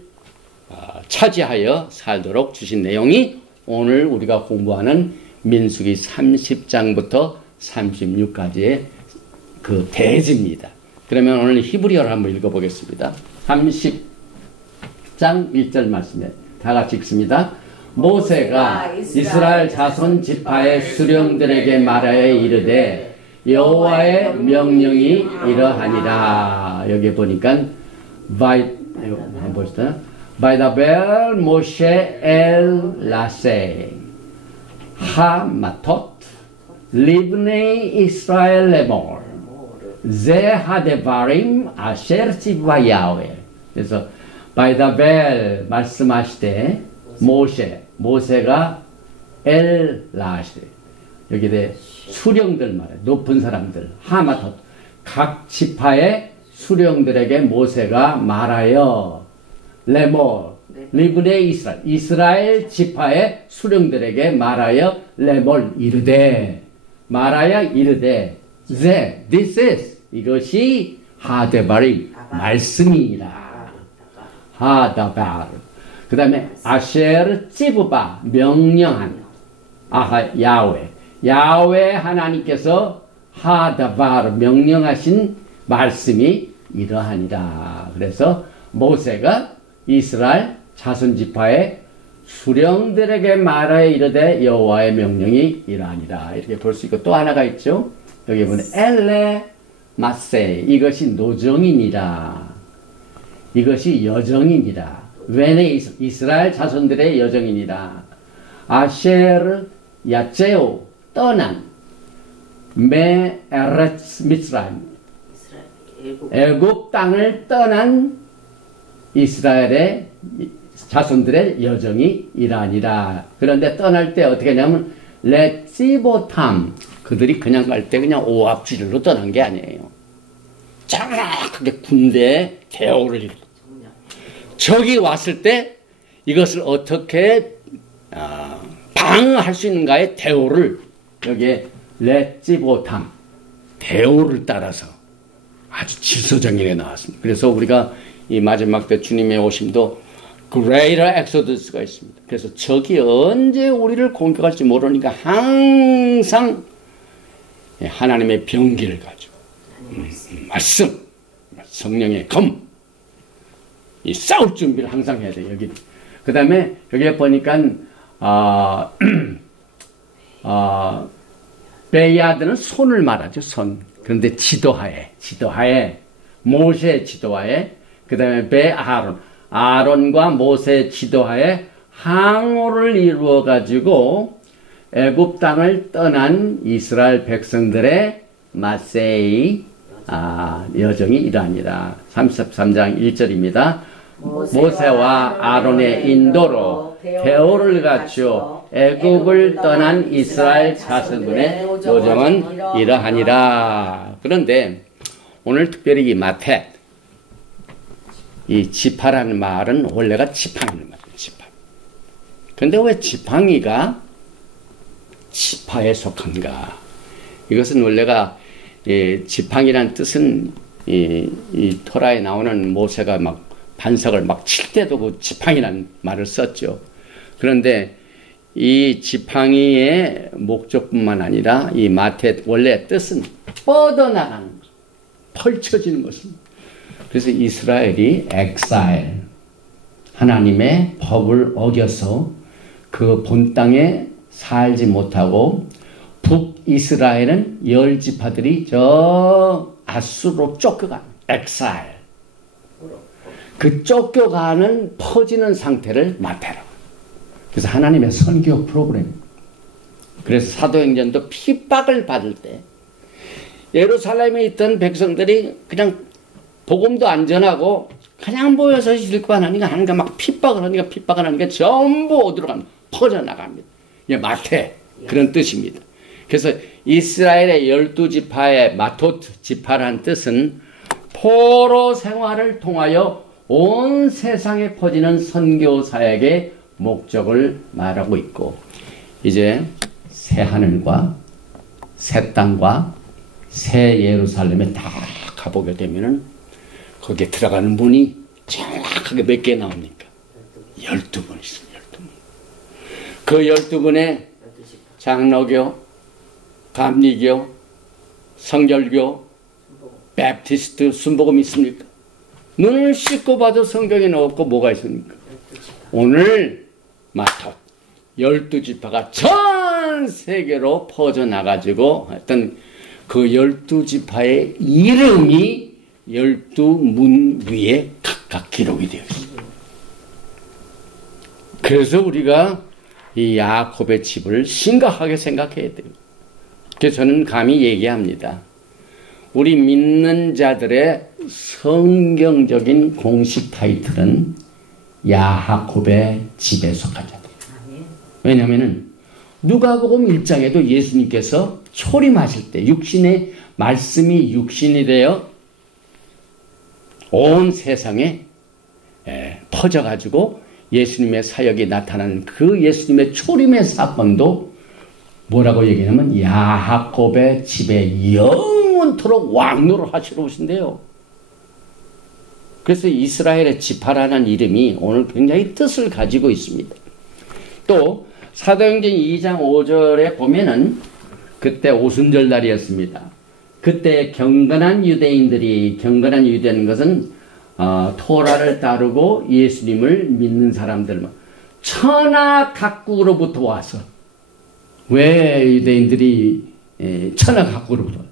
차지하여 살도록 주신 내용이 오늘 우리가 공부하는 민수기 30장부터 36까지의 그 대지입니다. 그러면 오늘 히브리어를 한번 읽어보겠습니다. 30장 1절 말씀에 다 같이 읽습니다. 모세가 이스라엘 자손 지파의 수령들에게 말하여 이르되 여호와의 명령이 이러하니라. 여기 보니까 by the bel Moshe el Laseh ha-matot libnei Israel lemor ze hadevarim asher tzivah Yahweh. 그래서 by the bel 말씀하시되 모세가 엘 라시 여기에 수령들 말해 높은 사람들 하마tot 각 지파의 수령들에게 모세가 말하여 레몰 리브네 이스라엘 지파의 수령들에게 말하여 레몰 이르되 this is 이것이 하데바리 말씀이니라. 하다바르 그 다음에 아셰르 찌부바 명령한 야훼 하나님께서 하다바르 명령하신 말씀이 이러하니라. 그래서 모세가 이스라엘 자손지파의 수령들에게 말하여 이르되 여호와의 명령이 이러하니라. 이렇게 볼 수 있고 또 하나가 있죠. 여기 보면 엘레 마세 이것이 노정이니라. 이것이 여정이니라. 웬의 이스라엘 자손들의 여정이니라. 아셰르 야제오 떠난 메 에레츠 미스라임 애굽 땅을 떠난 이스라엘의 자손들의 여정이 이러하니라. 그런데 떠날 때 어떻게 하냐면 레찌보탐 그들이 그냥 갈 때 그냥 오합지졸로 떠난 게 아니에요. 정확하게 군대에 대오를 이루고 적이 왔을 때 이것을 어떻게 방어할 수 있는가의 대오를 여기에 레찌보탐 대오를 따라서 아주 질서정연하게 나왔습니다. 그래서 우리가 이 마지막 때 주님의 오심도 Greater Exodus가 있습니다. 그래서 적이 언제 우리를 공격할지 모르니까 항상 하나님의 병기를 가지고 말씀 성령의 검 이 싸울 준비를 항상 해야 돼요. 여기 그 다음에 여기에 보니까 베야드는 손을 말하죠. 손. 그런데 지도하에 모세의 지도하에 그 다음에 아론과 모세의 지도하에 항오를 이루어 가지고 애굽 땅을 떠난 이스라엘 백성들의 마세이 여정이 이러하니라. 33장 1절입니다. 모세와 아론의 인도로 대오를 갖추어 애굽을 떠난 이스라엘 자손들의 여정은 이러하니라. 그런데 오늘 특별히 이 마텟 이 지파라는 말은 원래가 지팡이를 말해요. 지팡이. 그런데 왜 지팡이가 지파에 속한가? 이것은 원래가 지팡이란 뜻은 이 토라에 나오는 모세가 막 반석을 막 칠 때도 그 지팡이라는 말을 썼죠. 그런데 이 지팡이의 목적뿐만 아니라 이 마텟 원래 뜻은 뻗어나가는 것, 펼쳐지는 것입니다. 그래서 이스라엘이 엑사일 하나님의 법을 어겨서 그 본 땅에 살지 못하고 북이스라엘은 10지파들이 저 아수르로 쫓겨가는 엑사일 그 쫓겨가는 퍼지는 상태를 마태라고. 그래서 하나님의 선교 프로그램. 그래서 사도행전도 핍박을 받을 때 예루살렘에 있던 백성들이 그냥 복음도 안 전하고 그냥 모여서 실권 하니까 막 핍박을 하니까 전부 어디로 갑니다. 퍼져나갑니다. 이게 마태 그런 뜻입니다. 그래서 이스라엘의 12지파의 마토트 지파라는 뜻은 포로 생활을 통하여 온 세상에 퍼지는 선교 사역의 목적을 말하고 있고 이제 새 하늘과 새 땅과 새 예루살렘에 다 가보게 되면은 거기에 들어가는 문이 정확하게 몇 개 나옵니까? 12분 있습니다. 12분. 그 12분에 장로교, 감리교, 성결교, 베프티스트, 순복음 있습니까? 눈을 씻고 봐도 성경에는 없고 뭐가 있습니까? 오늘 마텟 12지파가 전 세계로 퍼져나가지고 어떤 그 12지파의 이름이 12문 위에 각각 기록이 되어 있습니다. 그래서 우리가 이 야곱의 집을 심각하게 생각해야 돼요. 그래서 저는 감히 얘기합니다. 우리 믿는 자들의 성경적인 공식 타이틀은 야곱의 집에 속한 자들. 왜냐하면 누가복음 1장에도 예수님께서 초림하실 때 육신의 말씀이 육신이 되어 온 세상에 퍼져가지고 예수님의 사역이 나타나는 그 예수님의 초림의 사건도 뭐라고 얘기하냐면 야곱의 집에 영원토록 왕노를 하시러 오신대요. 그래서 이스라엘의 지파라는 이름이 오늘 굉장히 뜻을 가지고 있습니다. 또 사도행전 2장 5절에 보면은 그때 오순절 날이었습니다. 그때 경건한 유대인들이, 경건한 유대인 것은 토라를 따르고 예수님을 믿는 사람들, 천하 각국으로부터 와서, 왜 유대인들이 천하 각국으로부터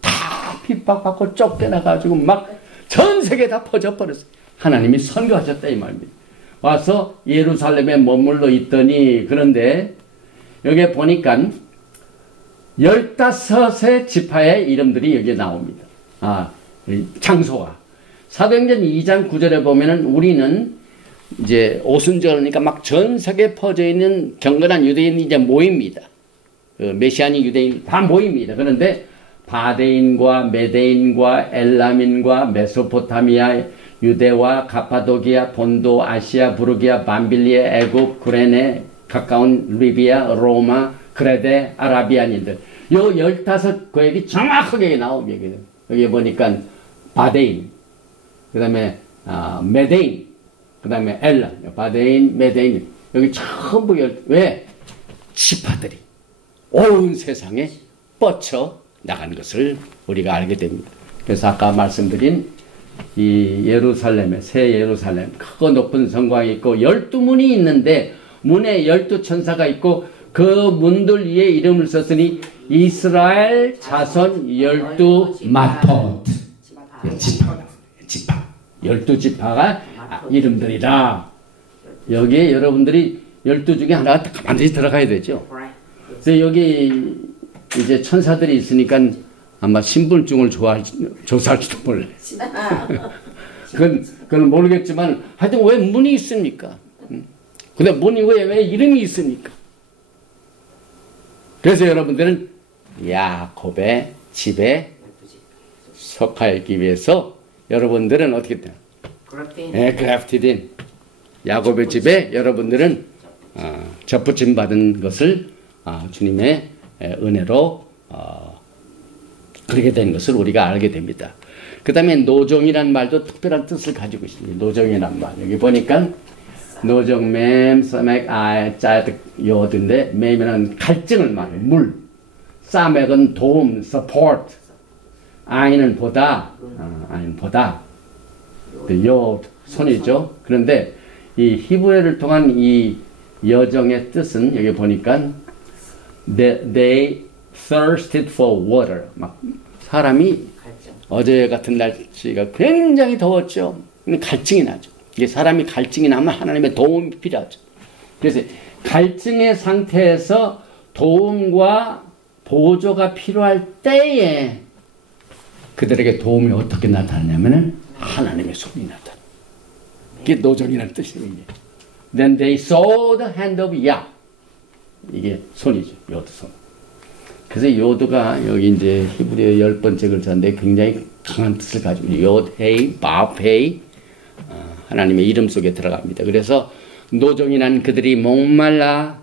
다 핍박받고 쫓겨나가지고 막 전 세계 다 퍼져버렸어요. 하나님이 선거하셨다 이 말입니다. 와서 예루살렘에 머물러 있더니, 그런데 여기 보니까 15의 지파의 이름들이 여기에 나옵니다. 장소가. 사도행전 2장 9절에 보면은 우리는 이제 오순절이니까 막 전 세계에 퍼져 있는 경건한 유대인이 이제 모입니다. 그 메시아닉 유대인 다 모입니다. 그런데 바데인과 메데인과 엘라민과 메소포타미아, 유대와 가파도기아, 본도, 아시아, 부르기아, 밤빌리아, 애굽, 구레네, 가까운 리비아, 로마, 그레데, 아라비안인들. 요 15구역이 정확하게 나옵니다. 여기 보니까 바데인, 그 다음에 메데인, 그 다음에 엘라, 바데인, 메데인. 여기 전부 왜? 지파들이 온 세상에 뻗쳐 나간 것을 우리가 알게 됩니다. 그래서 아까 말씀드린 이 예루살렘에, 새 예루살렘, 크고 높은 성곽이 있고 12문이 있는데 문에 12천사가 있고 그 문들 위에 이름을 썼으니 이스라엘 자손 12마텟. 지파. 12지파가 이름들이라. 여기에 여러분들이 12 중에 하나가 반드시 들어가야 되죠. 그래서 여기 이제 천사들이 있으니까 아마 신분증을 조사할지도 몰라요. 그건 모르겠지만 하여튼 왜 문이 있습니까? 근데 문이 왜 이름이 있습니까? 그래서 여러분들은 야곱의 집에 속하기 위해서 여러분들은 어떻게 돼요? 그래프티딘. 야곱의 집에 여러분들은 접붙임 받은 것을 주님의 은혜로 그렇게 된 것을 우리가 알게 됩니다. 그 다음에 노종이란 말도 특별한 뜻을 가지고 있습니다. 노종이란 말. 여기 보니까 노종, 맴, 서맥, 짜득, 요드인데 맴이라는 갈증을 말해요. 물. 싸맥은 도움, support. 아이는 보다, 요, 손이죠. 그런데 이 히브리어를 통한 이 여정의 뜻은 여기 보니까 they thirsted for water. 막 사람이 어제 같은 날씨가 굉장히 더웠죠. 갈증이 나죠. 이게 사람이 갈증이 나면 하나님의 도움이 필요하죠. 그래서 갈증의 상태에서 도움과 보조가 필요할 때에 그들에게 도움이 어떻게 나타나냐면은 하나님의 손이 나타나. 이게 노정이라는 뜻이에요. Then they saw the hand of Yah. 이게 손이죠. 요드 손. 그래서 요드가 여기 이제 히브리어 10번째 글자인데 굉장히 강한 뜻을 가지고 있어요. 요드, 헤이, 밥, 헤이. 하나님의 이름 속에 들어갑니다. 그래서 노정이란 그들이 목말라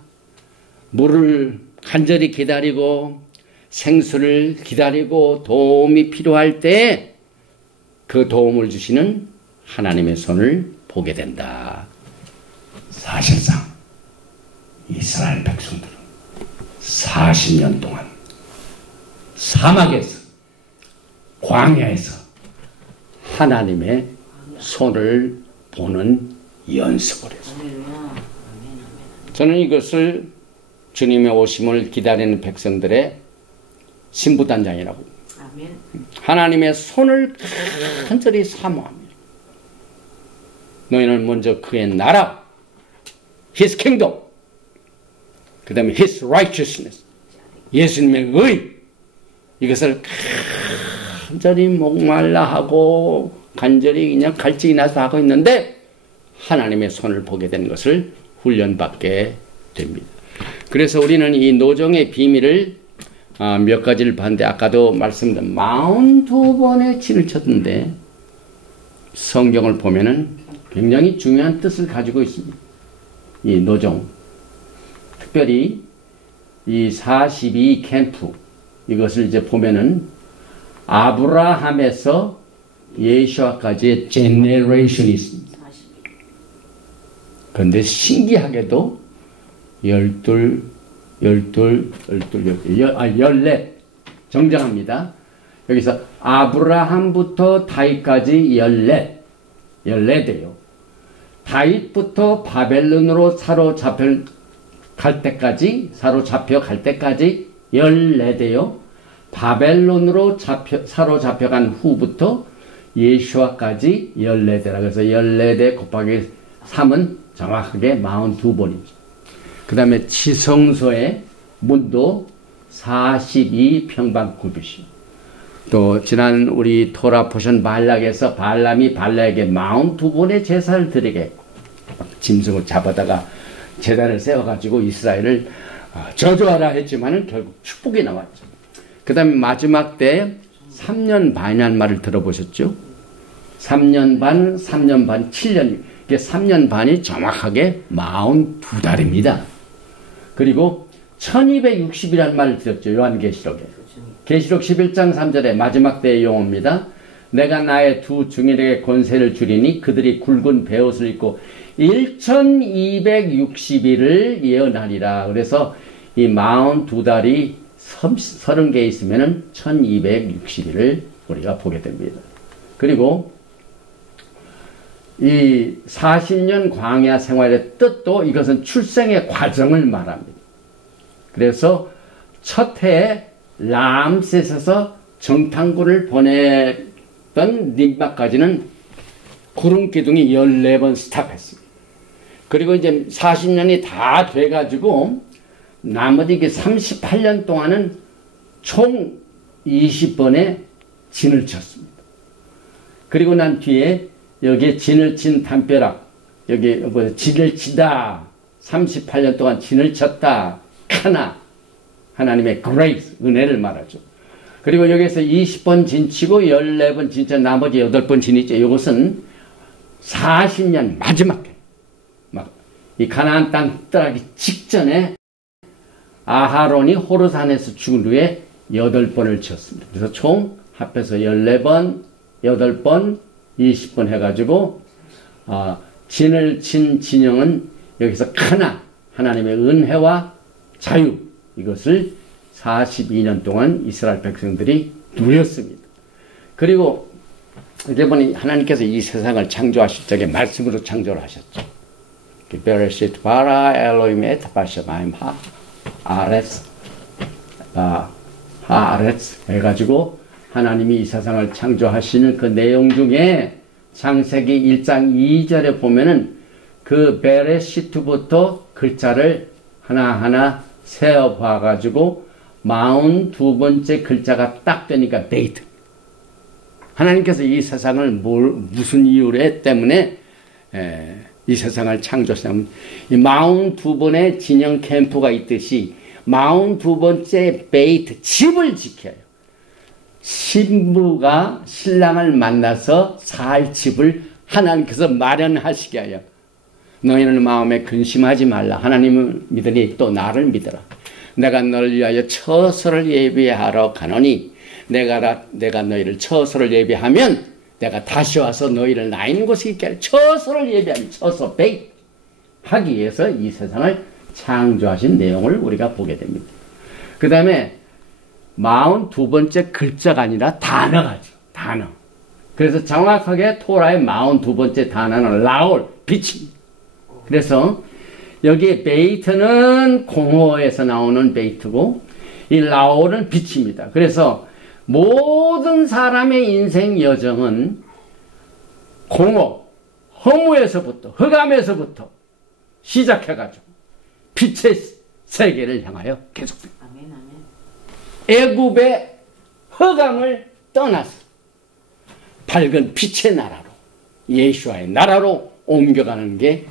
물을 간절히 기다리고 생수를 기다리고 도움이 필요할 때 그 도움을 주시는 하나님의 손을 보게 된다. 사실상 이스라엘 백성들은 40년 동안 사막에서 광야에서 하나님의 손을 보는 연습을 했어요. 저는 이것을 주님의 오심을 기다리는 백성들의 신부단장이라고 하나님의 손을 간절히 사모합니다. 너희는 먼저 그의 나라, His kingdom, 그 다음에 His righteousness, 예수님의 의, 이것을 간절히 목말라 하고 간절히 그냥 갈증이 나서 하고 있는데 하나님의 손을 보게 된 것을 훈련받게 됩니다. 그래서 우리는 이 노정의 비밀을 몇 가지를 봤는데 아까도 말씀드린 42번의 진을 쳤는데 성경을 보면은 굉장히 중요한 뜻을 가지고 있습니다. 이 노정, 특별히 이 42 캠프, 이것을 이제 보면은 아브라함에서 예수와까지의 제네레이션이 있습니다. 그런데 신기하게도 14 정정합니다. 여기서 아브라함부터 다윗까지 14예요. 다윗부터 바벨론으로 사로잡혀 갈 때까지 14대요. 바벨론으로 사로잡혀간 후부터 예수와까지 14대라. 그래서 14대 곱하기 3은 정확하게 42번입니다. 그 다음에 지성소의 문도 42평방구빗이요. 또 지난 우리 토라 포션 발락에서 발람이 발락에게 42번의 제사를 드리게 했고 짐승을 잡아다가 제단을 세워가지고 이스라엘을 저주하라 했지만은 결국 축복이 나왔죠. 그 다음에 마지막 때 3년 반이라는 말을 들어보셨죠? 3년 반, 7년. 이게 3년 반이 정확하게 42달입니다. 그리고 1260이라는 말을 들었죠. 요한계시록에. 계시록 11장 3절에 마지막 때의 용어입니다. 내가 나의 두 증인에게 권세를 주리니 그들이 굵은 베옷을 입고 1260일을 예언하리라. 그래서 이 42달이 30개 있으면 1260일을 우리가 보게 됩니다. 그리고 이 40년 광야 생활의 뜻도 이것은 출생의 과정을 말합니다. 그래서 첫 해에 람셋에서 정탐꾼을 보냈던 림마까지는 구름 기둥이 14번 스탑했습니다. 그리고 이제 40년이 다 돼가지고 나머지 이게 38년 동안은 총 20번의 진을 쳤습니다. 그리고 난 뒤에 여기에 진을 친 담벼락, 여기 뭐 진을 치다, 38년 동안 진을 쳤다, 카나, 하나님의 grace, 은혜를 말하죠. 그리고 여기에서 20번 진 치고 14번 진짜 나머지 8번 진이죠. 이것은 40년 마지막 해. 막 이 가나안 땅 떠나기 직전에 아하론이 호르산에서 죽은 후에 8번을 쳤습니다. 그래서 총 합해서 14번, 8번, 20번 해가지고 진을 친 진영은 여기서 카나, 하나님의 은혜와 자유, 이것을 42년 동안 이스라엘 백성들이 누렸습니다. 그리고 이제 보니 하나님께서 이 세상을 창조하실 적에 말씀으로 창조를 하셨죠. 베레시트 바라 엘로힘 에트 바샤마임 하아레츠 하아레츠 해가지고 하나님이 이 세상을 창조하시는 그 내용 중에 창세기 1장 2절에 보면은 그 베레시트부터 글자를 하나하나 세어봐가지고 42번째 글자가 딱 되니까 베이트. 하나님께서 이 세상을 무슨 이유로 때문에 이 세상을 창조하셨냐면 이 42번의 진영 캠프가 있듯이 42번째 베이트, 집을 지켜요. 신부가 신랑을 만나서 살 집을 하나님께서 마련하시게 하여 너희는 마음에 근심하지 말라. 하나님을 믿으니 또 나를 믿어라. 내가 너를 위하여 처소를 예비하러 가노니 내가 너희를 처소를 예비하면 내가 다시 와서 너희를 나 있는 곳에 있게 하려. 처소를 예비하면 처소 베이트 하기 위해서 이 세상을 창조하신 내용을 우리가 보게 됩니다. 그 다음에 42번째 글자가 아니라 단어가죠. 단어. 그래서 정확하게 토라의 42번째 단어는 라올, 빛입니다. 그래서 여기 베이트는 공허에서 나오는 베이트고 이 라올은 빛입니다. 그래서 모든 사람의 인생 여정은 공허, 허무에서부터, 흑암에서부터 시작해가지고 빛의 세계를 향하여 계속됩니다. 애굽의 흑암을 떠나서 밝은 빛의 나라로, 예수와의 나라로 옮겨가는 게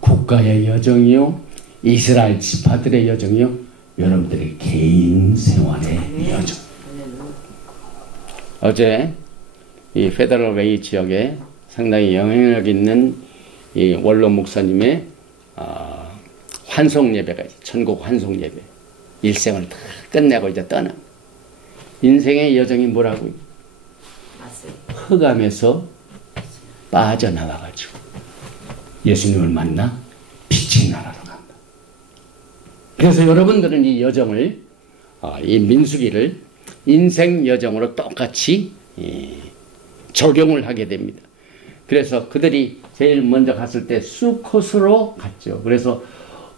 국가의 여정이요, 이스라엘 지파들의 여정이요, 여러분들의 개인 생활의 여정. 어제 이 페더럴 웨이 지역에 상당히 영향력 있는 이 원로 목사님의 환송 예배가 있어요. 천국 환송 예배. 일생을 다 끝내고 이제 떠나. 인생의 여정이 뭐라고요? 흑암에서 빠져나와가지고 예수님을 만나 빛의 나라로 간다. 그래서 여러분들은 이 여정을, 이 민수기를 인생 여정으로 똑같이 적용을 하게 됩니다. 그래서 그들이 제일 먼저 갔을 때 수콧으로 갔죠. 그래서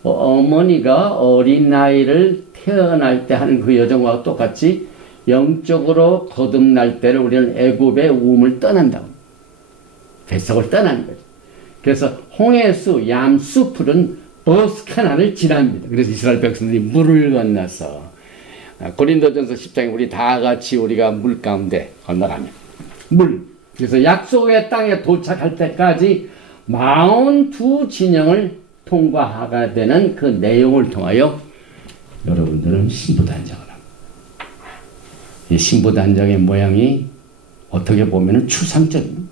어머니가 어린 나이를 태어날 때 하는 그 여정과 똑같이 영적으로 거듭날 때를 우리는 애굽의 우음을 떠난다고. 뱃속을 떠나는 거죠. 그래서 홍해수, 얌수 풀은 버스카나를 지납니다. 그래서 이스라엘 백성들이 물을 건너서 고린도전서 10장에 우리 다 같이 우리가 물 가운데 건너가면 물. 그래서 약속의 땅에 도착할 때까지 42 진영을 통과하게 되는 그 내용을 통하여 여러분들은 신부단장을 합니다. 이 신부단장의 모양이 어떻게 보면 추상적입니다.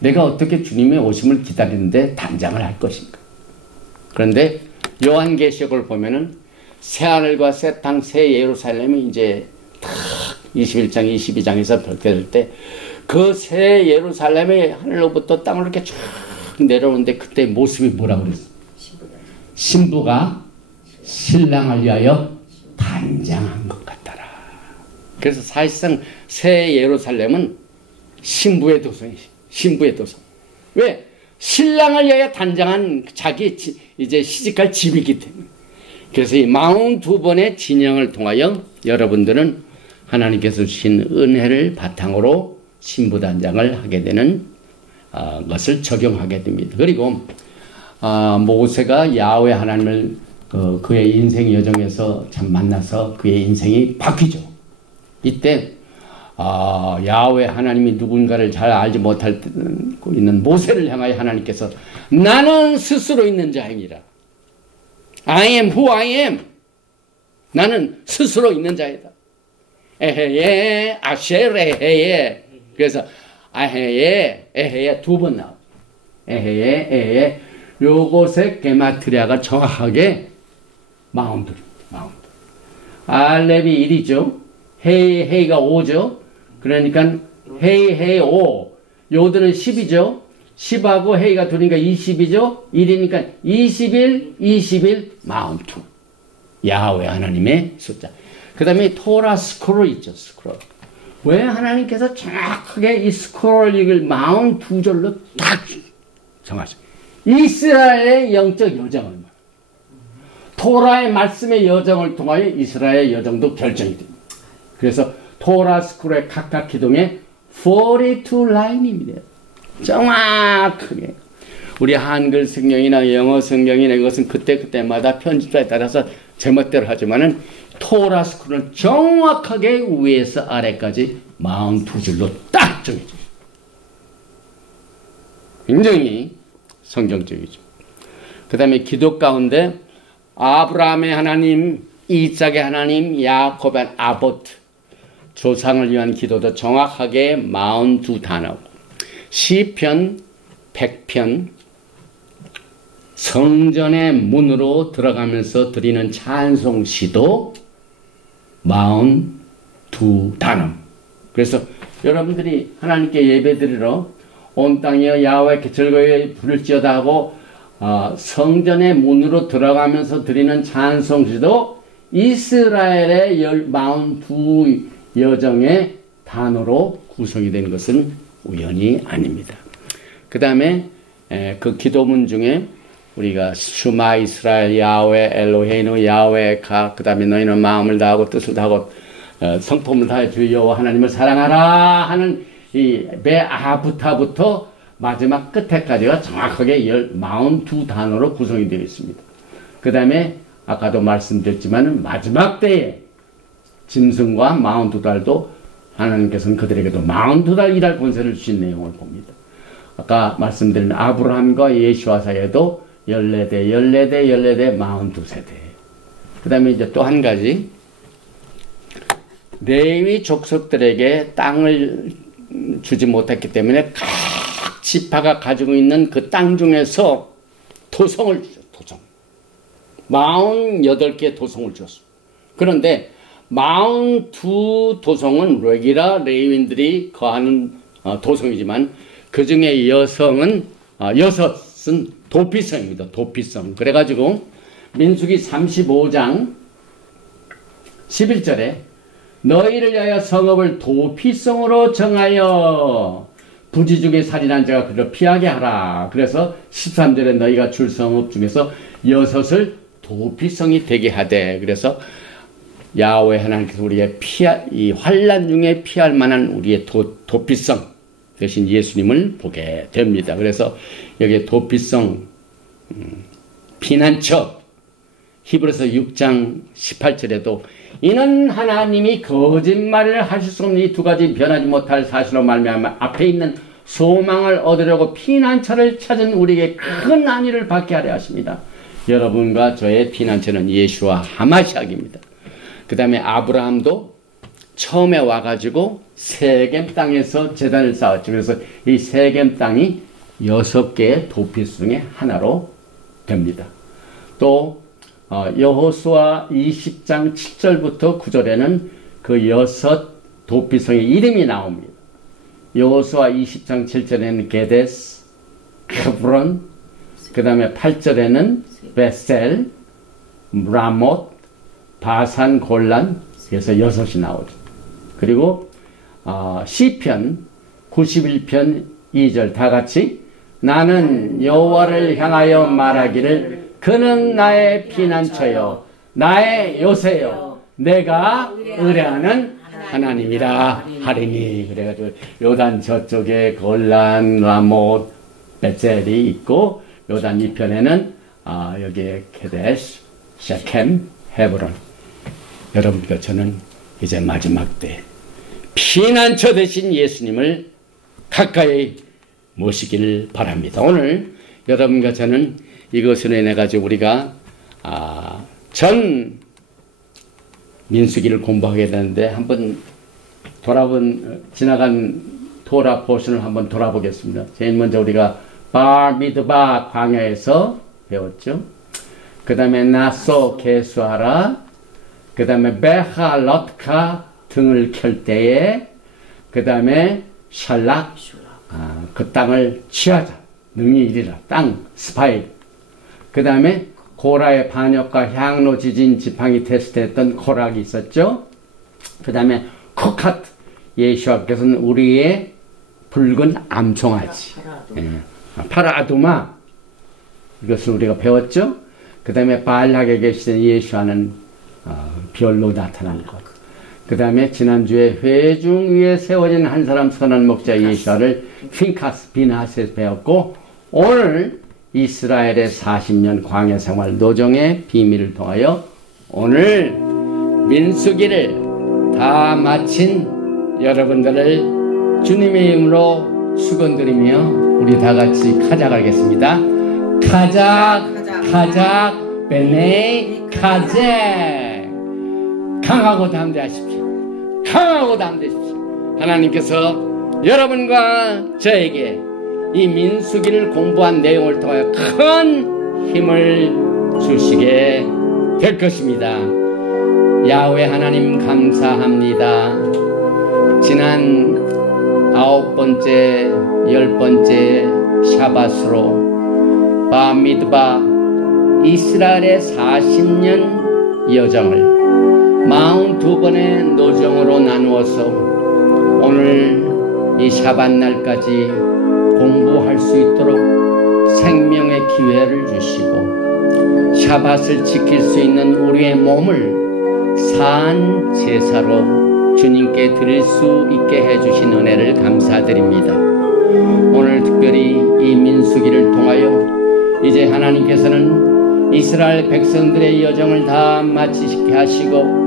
내가 어떻게 주님의 오심을 기다리는데 단장을 할 것인가. 그런데 요한계시록을 보면은 새하늘과 새 땅, 새 예루살렘이 이제 탁 21장, 22장에서 펼쳐질 때 그 새 예루살렘이 하늘로부터 땅으로 이렇게 쫙 내려오는데 그때 모습이 뭐라고 그랬어? 신부가 신랑을 위하여 단장한 것 같더라. 그래서 사실상 새 예루살렘은 신부의 도성이지. 신부의 도성. 왜? 신랑을 위하여 단장한 자기 이제 시집갈 집이기 때문에. 그래서 이 42번의 진영을 통하여 여러분들은 하나님께서 주신 은혜를 바탕으로 신부단장을 하게 되는 것을 적용하게 됩니다. 그리고 모세가 야훼 하나님을 그의 인생 여정에서 참 만나서 그의 인생이 바뀌죠. 이때 야훼 하나님이 누군가를 잘 알지 못하고 있는 모세를 향하여 하나님께서 나는 스스로 있는 자이니라. I am who I am. 나는 스스로 있는 자이다. 에헤예, 아쉘 에헤예. 그래서 아헤예, 에헤예 두 번 나와. 에헤예, 에헤예. 요것의 게마트리아가 정확하게 42. 알렙이 1이죠. 헤이가 5죠. 그러니까 헤이 5. 요들은 10이죠. 10하고 헤이가 2니까 20이죠. 1이니까 21, 42. 야훼 하나님의 숫자. 그 다음에 토라 스크롤 있죠. 스크롤. 왜 하나님께서 정확하게 이 스크롤 읽을 42절로 딱 정하죠. 이스라엘의 영적 여정을 토라의 말씀의 여정을 통하여 이스라엘의 여정도 결정이 됩니다. 그래서 토라 스크롤의 각각 기둥에 42 라인입니다. 정확하게. 우리 한글 성경이나 영어 성경이나 이것은 그때마다 편집자에 따라서 제멋대로 하지만은 토라 스크롤은 정확하게 위에서 아래까지 42줄로 딱 정해져요. 굉장히 성경적이죠. 그 다음에 기도 가운데 아브라함의 하나님, 이삭의 하나님, 야곱의 아보트, 조상을 위한 기도도 정확하게 42 단어고, 시편 100편, 성전의 문으로 들어가면서 드리는 찬송시도 42 단어. 그래서 여러분들이 하나님께 예배드리러 온 땅이여 야훼께 즐거이 부를지어다 하고 성전의 문으로 들어가면서 드리는 찬송시도 이스라엘의 42 여정의 단어로 구성이 된 것은 우연이 아닙니다. 그 다음에 그 기도문 중에 우리가 슈마 이스라엘 야훼 엘로헤이노 야훼가, 그 다음에 너희는 마음을 다하고 뜻을 다하고 성품을 다해 주 여호와 하나님을 사랑하라 하는 이 베아부타부터 마지막 끝에까지가 정확하게 42 단어로 구성이 되어 있습니다. 그 다음에 아까도 말씀드렸지만 마지막 때에 짐승과 42달도 하나님께서는 그들에게도 42달 일할 권세를 주신 내용을 봅니다. 아까 말씀드린 아브라함과 예수와 사이에도 14대 42세대. 그 다음에 이제 또 한 가지, 레위 족속들에게 땅을 주지 못했기 때문에 각 지파가 가지고 있는 그 땅 중에서 도성을 주셨어요. 도성. 48개 도성을 주었습니다. 그런데 42 도성은 레위인들이 거하는 도성이지만 그 중에 여섯은 도피성입니다. 도피성. 그래가지고 민수기 35장 11절에 너희를 위하여 성읍을 도피성으로 정하여 부지 중에 살인한 자가 그를 피하게 하라. 그래서 13절에 너희가 줄 성읍 중에서 6을 도피성이 되게 하되, 그래서 야훼 하나님께서 우리의 이 환난 중에 피할 만한 우리의 도피성 대신 예수님을 보게 됩니다. 그래서 여기에 도피성, 피난처, 히브리서 6장 18절에도 이는 하나님이 거짓말을 하실 수 없는 이 두 가지 변하지 못할 사실로 말미암아 앞에 있는 소망을 얻으려고 피난처를 찾은 우리에게 큰 안위를 받게 하려 하십니다. 여러분과 저의 피난처는 예수와 하마시아입니다. 그 다음에 아브라함도 처음에 와가지고 세겜 땅에서 제단을 쌓았죠. 그래서 이 세겜 땅이 6개의 도피성 중에 하나로 됩니다. 또 여호수아 20장 7절부터 9절에는 그 6 도피성의 이름이 나옵니다. 여호수아 20장 7절에는 게데스, 헤브론, 그 다음에 8절에는 베셀, 라못, 바산, 골란, 그래서 6이 나오죠. 그리고 시편 91편 2절 다 같이 나는 여호와를 향하여 말하기를 그는 나의 피난처요 나의 요새요 내가 의뢰하는 하나님이라 하리니. 그래가지고 요단 저쪽에 골란, 라못, 베셀이 있고 요단 이편에는 여기에 케데스, 셰켐, 헤브론. 여러분과 저는 이제 마지막 때 피난처 되신 예수님을 가까이 모시기를 바랍니다. 오늘 여러분과 저는 이것으로 인해 가지고 우리가 전 민수기를 공부하게 되는데 한번 지나간 토라 포션을 한번 돌아보겠습니다. 제일 먼저 우리가 바미드바 광야에서 배웠죠. 그 다음에 나소 계수하라. 그 다음에 베하 롯카 등을 켤 때에, 그 다음에 샬락, 그 땅을 취하자. 능히 이리라. 땅, 스파이. 그 다음에 고라의 반역과 향로 지진 지팡이 테스트했던 코락이 있었죠. 그 다음에 코카트, 예수께서는 우리의 붉은 암송아지. 파라아두마. 이것을 우리가 배웠죠. 그 다음에 바알락에 계시던 예수와는 별로 나타난 것. 그 다음에 지난주에 회중 위에 세워진 한 사람 선한 목자 예수와를 핀카스 비나스에서 배웠고, 오늘 이스라엘의 40년 광야 생활 노정의 비밀을 통하여 오늘 민수기를 다 마친 여러분들을 주님의 이름으로 축원드리며 우리 다 같이 카작하겠습니다. 카작 베네 카제. 강하고 담대하십시오. 강하고 담대하십시오. 하나님께서 여러분과 저에게 이 민수기를 공부한 내용을 통하여 큰 힘을 주시게 될 것입니다. 야훼 하나님 감사합니다. 지난 9번째, 10번째 샤밧으로 바미드바 이스라엘의 40년 여정을 42번의 노정으로 나누어서 오늘 이 샤밧 날까지 공부할 수 있도록 생명의 기회를 주시고 샤밧을 지킬 수 있는 우리의 몸을 산 제사로 주님께 드릴 수 있게 해주신 은혜를 감사드립니다. 오늘 특별히 이 민수기를 통하여 이제 하나님께서는 이스라엘 백성들의 여정을 다 마치게 하시고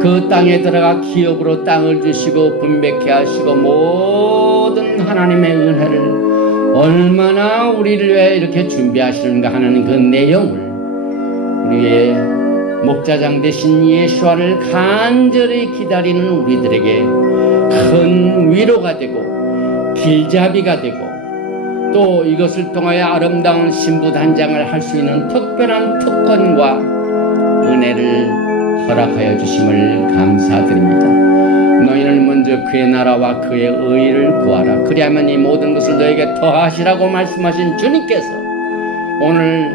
그 땅에 들어가 기업으로 땅을 주시고 분배케 하시고 모든 하나님의 은혜를 얼마나 우리를 위해 이렇게 준비하시는가 하는 그 내용을 우리의 목자장 되신 예수와를 간절히 기다리는 우리들에게 큰 위로가 되고 길잡이가 되고 또 이것을 통하여 아름다운 신부단장을 할 수 있는 특별한 특권과 은혜를 허락하여 주심을 감사드립니다. 너희는 먼저 그의 나라와 그의 의를 구하라. 그리하면 이 모든 것을 너에게 더하시라고 말씀하신 주님께서 오늘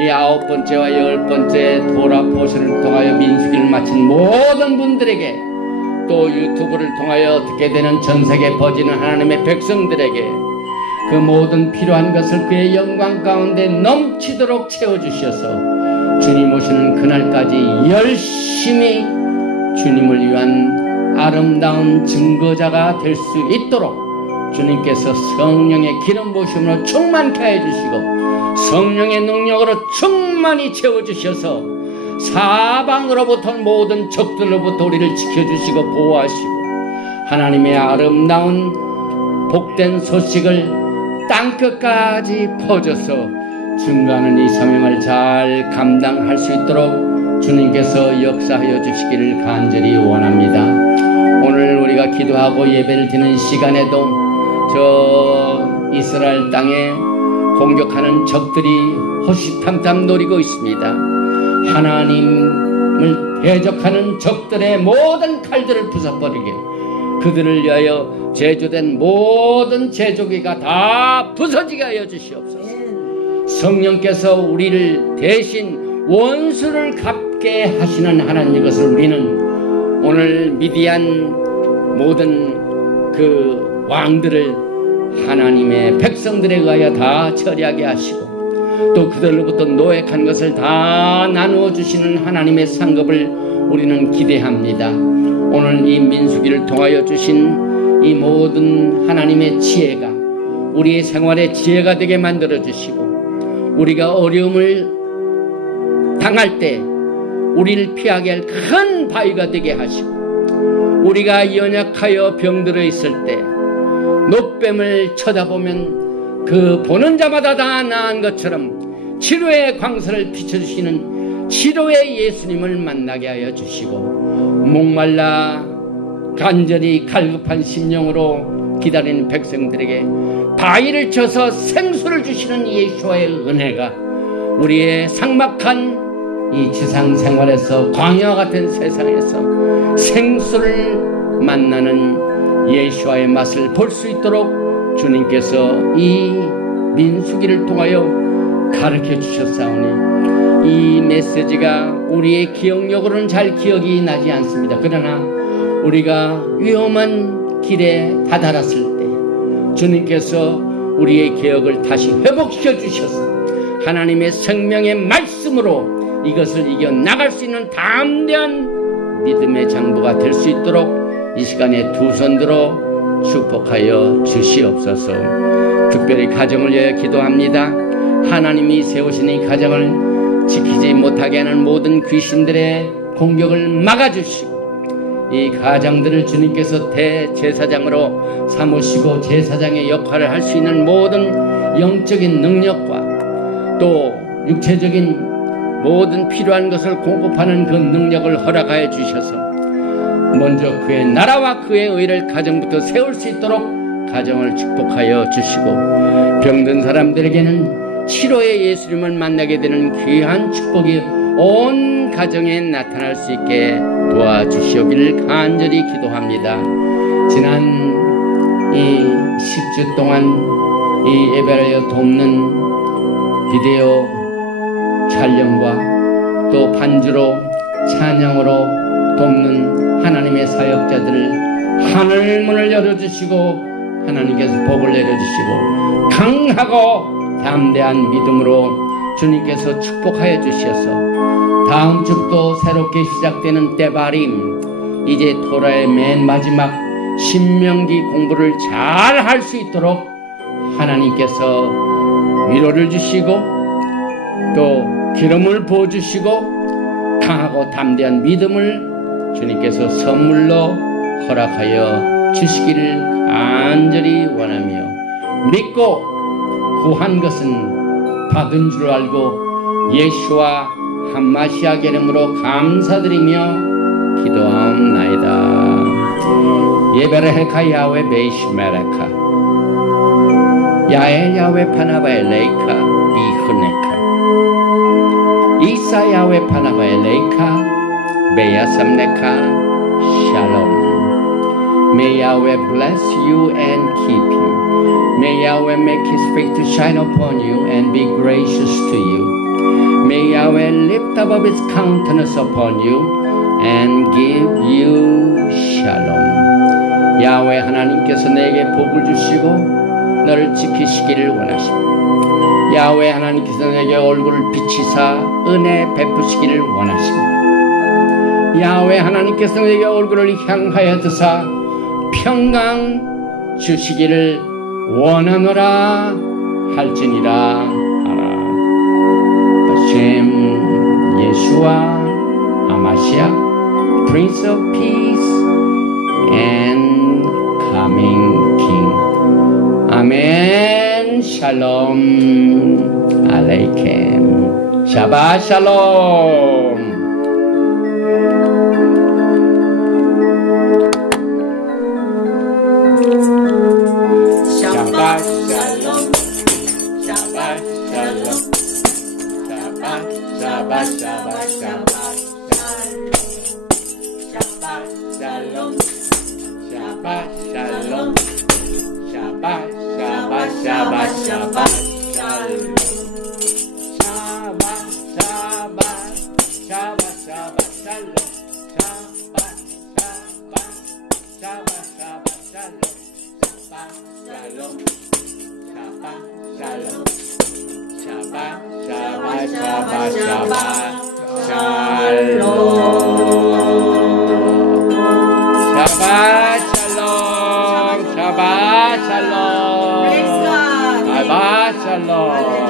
이 9번째와 10번째 도라포션을 통하여 민수기를 마친 모든 분들에게 또 유튜브를 통하여 듣게 되는 전세계 퍼지는 하나님의 백성들에게 그 모든 필요한 것을 그의 영광 가운데 넘치도록 채워주셔서 주님 오시는 그날까지 열심히 주님을 위한 아름다운 증거자가 될 수 있도록 주님께서 성령의 기름 부으심으로 충만케 해주시고 성령의 능력으로 충만히 채워주셔서 사방으로부터 모든 적들로부터 우리를 지켜주시고 보호하시고 하나님의 아름다운 복된 소식을 땅끝까지 퍼져서 증거하는 이 사명을 잘 감당할 수 있도록 주님께서 역사하여 주시기를 간절히 원합니다. 오늘 우리가 기도하고 예배를 드리는 시간에도 저 이스라엘 땅에 공격하는 적들이 호시탐탐 노리고 있습니다. 하나님을 대적하는 적들의 모든 칼들을 부숴버리게 그들을 위하여 제조된 모든 제조기가 다 부서지게 하여 주시옵소서. 성령께서 우리를 대신 원수를 갚게 하시는 하나님, 이것을 우리는 오늘 미디안 모든 그 왕들을 하나님의 백성들에 의하여 다 처리하게 하시고 또 그들로부터 노획한 것을 다 나누어 주시는 하나님의 상급을 우리는 기대합니다. 오늘 이 민수기를 통하여 주신 이 모든 하나님의 지혜가 우리의 생활의 지혜가 되게 만들어 주시고 우리가 어려움을 당할 때 우리를 피하게 할 큰 바위가 되게 하시고 우리가 연약하여 병들어 있을 때 노뱀을 쳐다보면 그 보는 자마다 다 나은 것처럼 치료의 광선을 비춰주시는 치료의 예수님을 만나게 하여 주시고 목말라 간절히 갈급한 심령으로 기다리는 백성들에게 바위를 쳐서 생수를 주시는 예수와의 은혜가 우리의 삭막한 이 지상 생활에서 광야와 같은 세상에서 생수를 만나는 예수와의 맛을 볼 수 있도록 주님께서 이 민수기를 통하여 가르쳐 주셨사오니 이 메시지가 우리의 기억력으로는 잘 기억이 나지 않습니다. 그러나 우리가 위험한 길에 다다랐을 때 주님께서 우리의 기억을 다시 회복시켜 주셔서 하나님의 생명의 말씀으로 이것을 이겨나갈 수 있는 담대한 믿음의 장부가 될 수 있도록 이 시간에 두 손 들어 축복하여 주시옵소서. 특별히 가정을 위하여 기도합니다. 하나님이 세우신 이 가정을 지키지 못하게 하는 모든 귀신들의 공격을 막아주시고 이 가정들을 주님께서 대제사장으로 삼으시고 제사장의 역할을 할 수 있는 모든 영적인 능력과 또 육체적인 모든 필요한 것을 공급하는 그 능력을 허락하여 주셔서 먼저 그의 나라와 그의 의를 가정부터 세울 수 있도록 가정을 축복하여 주시고 병든 사람들에게는 치료의 예수님을 만나게 되는 귀한 축복이 온 가정에 나타날 수 있게 도와주시오기를 간절히 기도합니다. 지난 이 10주 동안 이 예배를 돕는 비디오 촬영과 또 반주로 찬양으로 돕는 하나님의 사역자들을 하늘 문을 열어주시고 하나님께서 복을 내려주시고 강하고 담대한 믿음으로 주님께서 축복하여 주셔서 다음 주부터 새롭게 시작되는 때바림 이제 토라의 맨 마지막 신명기 공부를 잘 할 수 있도록 하나님께서 위로를 주시고 또 기름을 부어주시고 강하고 담대한 믿음을 주님께서 선물로 허락하여 주시기를 간절히 원하며 믿고 구한 것은 받은 줄 알고 예수와 한마시아 이름으로 감사드리며 기도하옵나이다. 예베레헬카 야훼 베이시메레카 야엘 야훼 파나바엘레이카 비흐네카 이사 야훼 파나바엘레이카 베야삼네카 샬롬. May Yahweh bless you and keep you. May Yahweh make his face to shine upon you and be gracious to you. May Yahweh lift up his countenance upon you and give you shalom. 야훼 하나님께서 내게 복을 주시고 너를 지키시기를 원하십니다. 야훼 하나님께서 내게 얼굴을 비치사 은혜 베푸시기를 원하십니다. 야훼 하나님께서 내게 얼굴을 향하여 드사 평강 주시기를 원하노라 할지니라 하라. 하셈 예수와 아마시아 Prince of Peace and Coming King. 아멘. 샬롬 알레이켐. 샤ባት 샬롬. 샤ባት 샬롬. 샤ባት 샬롬. 샤ባት 샤ባት 샤ባት 샬롬. 샤ባት 샬롬. 샤ባት 샤ባት 샤ባት 샤ባት 샬롬. 샤ባት 샤ባት 샤ባት 샤ባት 샬롬. 샤ባት 샤ባት 샤ባት 샤ባት 샬롬. 샤ባት 샬롬. 샤ባት 샤ባት 샤ባት 샤ባት 샬롬. 샤ባት 샬롬. 샤ባት 샬롬. 샤ባት 샬롬.